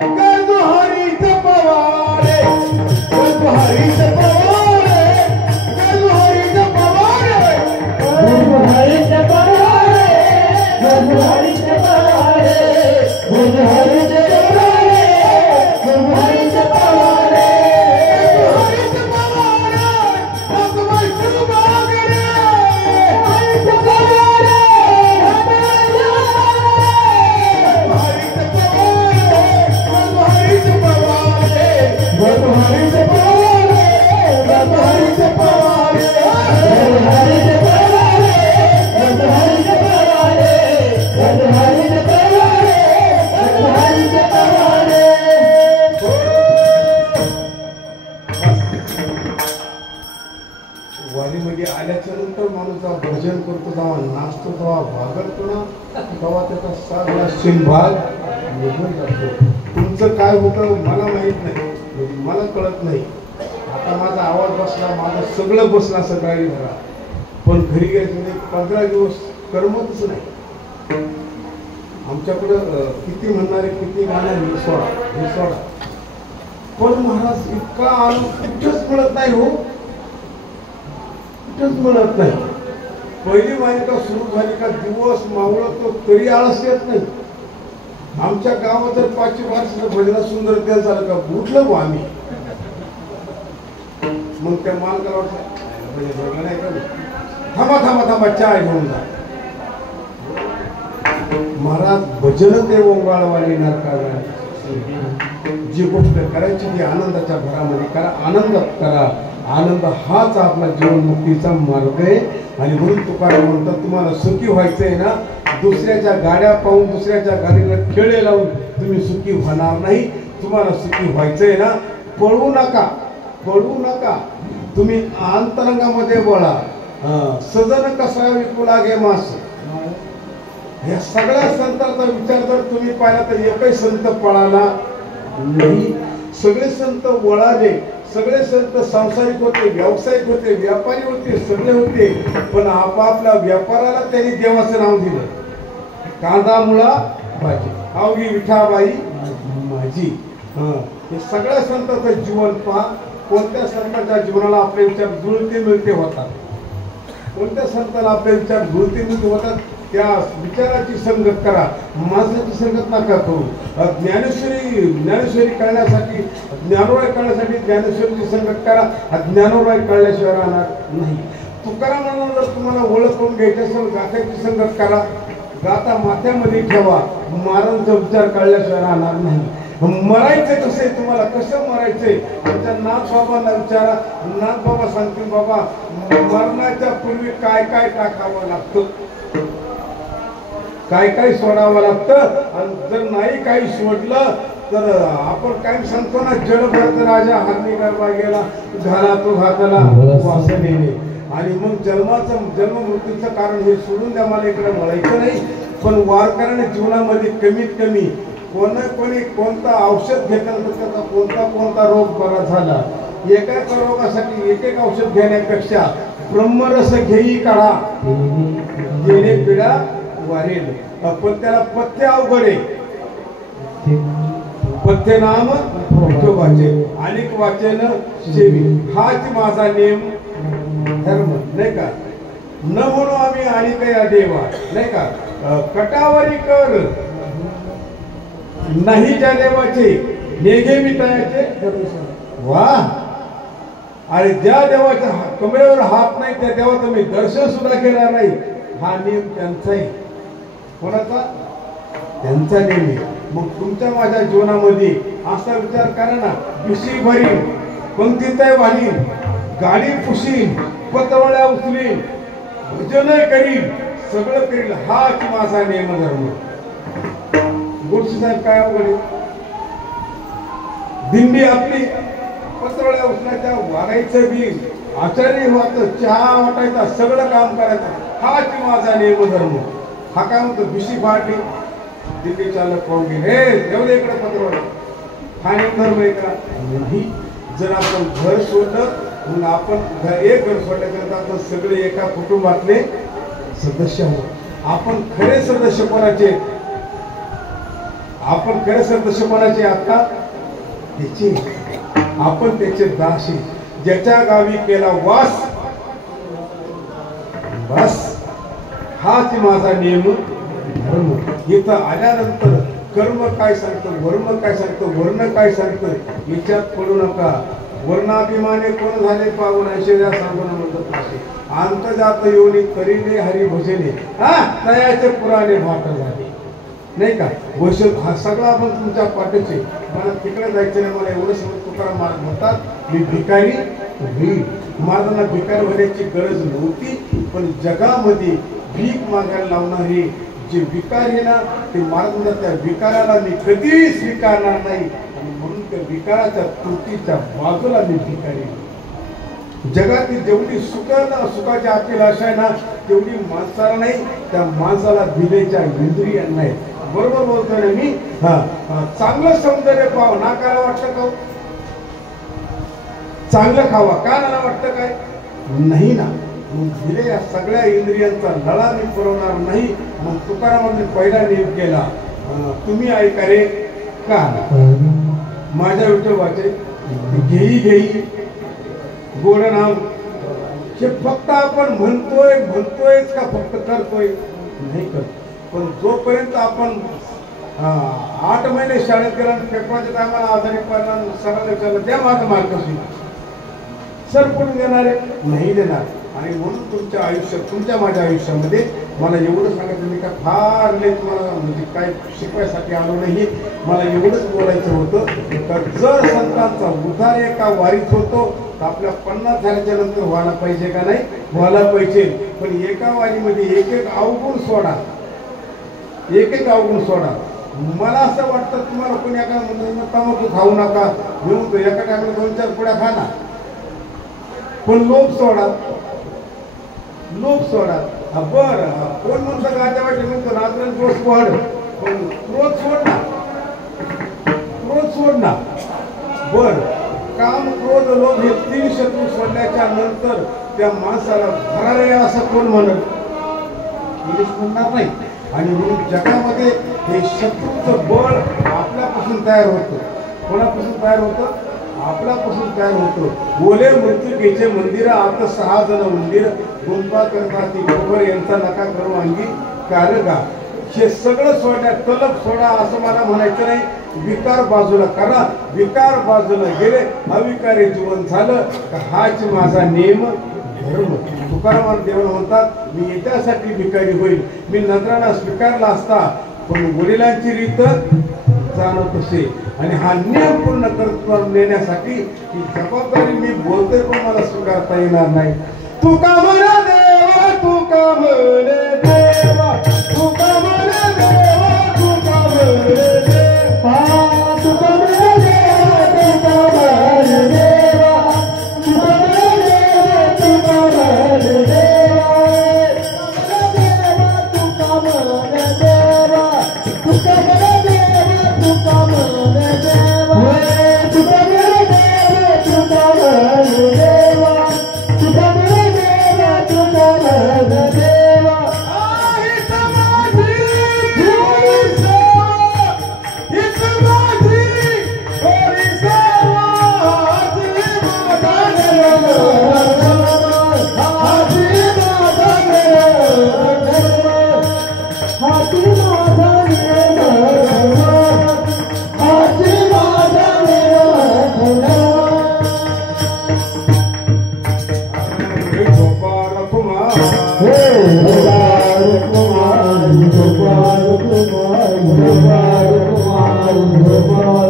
गर्दुहारी जपवारे गर्दुहारी जपवारे गर्दुहारी जपवारे हरि जपवारे हरि जपवारे हरि जपवारे हरि जपवारे हरि जपवारे आत्मा शुभागरे हरि जपवारे हरि जपवारे हरि जपवारे हरि जपवारे हरि जपवारे हरि जपवारे हरि जपवारे. वारीमध्ये आल्याच्या नंतर माणूस भजन करतो तेव्हा नाचतो तेव्हा भागतो ना तेव्हा त्याचा सगळा शिंभाग निघून जातो. तुमचं काय होतं मला माहित नाही, मला कळत नाही. आता माझा आवाज बसला, माझं सगळं बसला सकाळी घरा, पण घरी गेले 15 दिवस करमतच नाही. आमच्याकडं किती म्हणणारे किती गाणे हे सोडा पण महाराज इतका आनंद कुठंच मिळत नाही हो, कुठंच मिळत नाही. पहिली मालिका सुरू झाली का दिवस मावळत तो तरी आळस येत नाही. आमच्या गावात जर 5 वर्ष भजना सुंदर तेल झालं का उठलं गो आम्ही. मग त्या मालकाला वाटलं नाही का थांबा थांबा थांबा चहा घेऊन जा. महाराज भजन ते ओंगाळवाली नरकाला जी गोष्ट करायची ती आनंदाच्या भरामध्ये करा, आनंदात करा. आनंद हाच आपला जीवनमुक्तीचा मार्ग आहे. आणि म्हणून तुकाराम म्हणतात तुम्हाला सुखी व्हायचंय ना, दुसऱ्याच्या गाड्या पाहून दुसऱ्याच्या गाडीला खेळे लावून तुम्ही सुखी होणार नाही. तुम्हाला सुखी व्हायचंय ना, पळू नका. तुम्ही अंतरंगामध्ये बोला. सजन कसा विपुला गे मास. या सगळ्या संतांचा विचार जर तुम्ही पाहिला तर एकही संत पळाला नाही. सगळे संत वळाले, सगळे संत सांसारिक होते, व्यावसायिक होते, व्यापारी होते, सगळे होते. पण आपापल्या व्यापाराला त्यांनी देवाचं नाव दिलं. कांदा मुळा भाजी अवघी विठाबाई माझी. हे सगळ्या संतांचं जीवन पहा. कोणत्या संतांच्या जीवनाला आपले विचार जुळते मिळते होतात, कोणत्या संतांना आपले विचार जुळते मिळते होतात. त्या विचाराची संगत करा, माणसाची संगत नका करू. ज्ञानेश्वरी कळण्यासाठी ज्ञानोबाई कळण्यासाठी ज्ञानेश्वरीची संगत करा. ज्ञानोबाई कळल्याशिवाय राहणार नाही. तुकारामांना जर तुम्हाला ओळख करून घ्यायची असेल गाथ्याची संगत करा. गाथा माथ्यामध्ये ठेवा, महाराजांचा विचार कळल्याशिवाय राहणार नाही. मरायचं कसं आहे, तुम्हाला कसं मरायचंय आमच्या नाथबाबांना विचारा. नाथबाबा सांगतील बाबा मरणाच्या पूर्वी काय काय टाकावं लागतं. काय काय सोडावं लागतं आणि जर नाही काही सोडलं तर आपण काय सांगतो ना, जडभरत राजा हाती गरबा गेला झाला तो घातला वासनेने. आणि मग जन्म मृत्यूचं कारण हे सोडून द्या, मला इकडे म्हणायचं नाही. पण वारकऱ्याने जीवनामध्ये कमीत कमी कोणी कोणता औषध घेतलं तर त्याचा कोणता रोग बरा झाला. एका रोगासाठी एक औषध घेण्यापेक्षा ब्रह्मरस घेई काढा जेणे पिढा वारेल. पण त्याला पथ्य अवघड आहे. पथ्य नाम वाचे अनेक वाचन सेवी, हाच माझा नेम धर्म नाही का. न म्हणू आम्ही आणि काही देवा नाही का. कटावरी कर नाही ज्या देवाचे नेघे मिटायचे वा. अरे ज्या देवाच्या कमरेवर हात नाही त्या देवाचं मी दर्शन सुद्धा केला नाही. हा नेम त्यांचाही. कोणाचा? त्यांचा नेम आहे. मग तुमच्या माझ्या जीवनामध्ये असा विचार करा ना, पिशी भरीन, पंक्तीतय वाढीन, गाडी पुशीन, पत्रवळ्या उचलीन, भजन करीन, सगळं करीन, हाच माझा नेम धर्म. गोडसे साहेब काय अवघड, दिंडी आपली पत्रवळ्या उचलायच्या, वागायचं बी, आचार्य व्हायचं, चहा वाटायचा, सगळं काम करायचं, हाच माझा नेम धर्म. हा काय म्हणतो, भिशी फाटली, दिल्ली चालक पाहून गेले, हे एवढे इकडे पत्रवळा, हा नेम धर्म आहे का? नाही. जर आपण घर सोडलं, मग आपण एक घर सोडल्यानंतर आपण सगळे एका कुटुंबातले सदस्य आहोत. आपण खरे सदस्य कोणाचे? आपण खरे सदस्य कोणाचे? आता त्याचे, आपण त्याचे दासी. ज्याच्या गावी केला वास, बस हाच माझा नियम धर्म. इथं आल्यानंतर कर्म काय सांगतं, वर्म काय सांगतं, वर्ण काय सांगतं याच्यात पडू नका. वर्णाभिमाने कोण झाले पाहून ऐश्वर्या सांगून म्हणतात असे, अंत जात योनी करीले हरी भजने, हा तयाचे पुराणे भाट झाले नाही का. वैश्व हा सगळा आपण तुमच्या पाठीचे. मला तिकडे जायचं नाही, मला एवढं सगळं तुकाराम महाराज म्हणतात, मी भिकारी होईल. महाराजांना भिकारी होण्याची गरज नव्हती, पण जगामध्ये भीक मागायला लावणारे जे विकार आहे ना, ते महाराजांना त्या विकाराला मी कधीही स्वीकारणार नाही. आणि म्हणून त्या विकाराच्या त्रुटीच्या बाजूला मी भिकारी. जगातील जेवढी सुखाची आपली आशा आहे ना, तेवढी माणसाला नाही, त्या माणसाला दिलेच्या इंद्रियांना नाही. बरोबर बोलतोय ना मी? चांगलं सौंदर्य पाव नाकाला वाटतं का? चांगलं खावा का नाला वाटतं काय? नाही ना. मग दिले या सगळ्या इंद्रियांचा लळा मी पुरवणार नाही. मग तुकारामांनी पहिला नियम केला, तुम्ही ऐका रे का माझ्या विठोबाचे घेई गोड नाम. हे फक्त आपण म्हणतोयच का फक्त करतोय? नाही करत. पण जोपर्यंत आपण 8 महिने शाळेत गेला, पेपराच्या टायमाला आजारी पडला, सरांना विचारलं द्या माझं मार्गदर्शन, सर कोण देणार आहे? नाही देणार. आणि म्हणून तुमच्या आयुष्यात, तुमच्या माझ्या आयुष्यामध्ये मला एवढं सांगायचं, मी काय फार लय तुम्हाला म्हणजे काय शिकवायसाठी आलो नाही. मला एवढंच बोलायचं होतं का जर संतांचा उद्धार एका वारीत होतो तर आपल्या 50 झाल्याच्या नंतर व्हायला पाहिजे का नाही? व्हायला पाहिजे. पण एका वारीमध्ये एक अवगुण सोडा, एक अवगुण सोडा. मला असं वाटतं तुम्हाला कोणी एका तंबाखू खाऊ नका, घेऊन एका टायमाला 2-4 पुड्या खा ना, पण लोभ सोडा, लोभ सोडा. बरं कोण म्हणतं गाच्या वाटे म्हणतो रात्र रोज पड, पण रोज सोड ना, रोज सोड ना. बर काम क्रोध लोभ हे 3 शत्रू सोडल्याच्या नंतर त्या माणसाला फरार असं कोण म्हणत? म्हणणार नाही. आणि म्हणून जगामध्ये हे शत्रूचं बळ आपल्यापासून तयार होतं. कोणापासून तयार होतं? आपल्यापासून तयार होतं. ओले मृत्यूचे मंदिर आता 6 जण मंदिर गुंफा करतात, ती गोबर यांचा नका करू अंगी कारगा. हे सगळं सोडल्या, तलब सोडा असं मला म्हणायचं नाही. विकार बाजूला करा, विकार बाजूला गेले, अविकारी जीवन झालं का हाच माझा नेम धर्म. तुकाराम देव म्हणतात, मी याच्यासाठी भिकारी होईल. मी नजराला स्वीकारला असता, पण वडिलांची रीत जाणत असे. आणि हा नियम पूर्ण करत नेण्यासाठी ही जबाबदारी मी बोलतोय, पण मला स्वीकारता येणार नाही. तुका म्हणे देवा, तुका म्हणे देवा, तुका म्हणे Kumar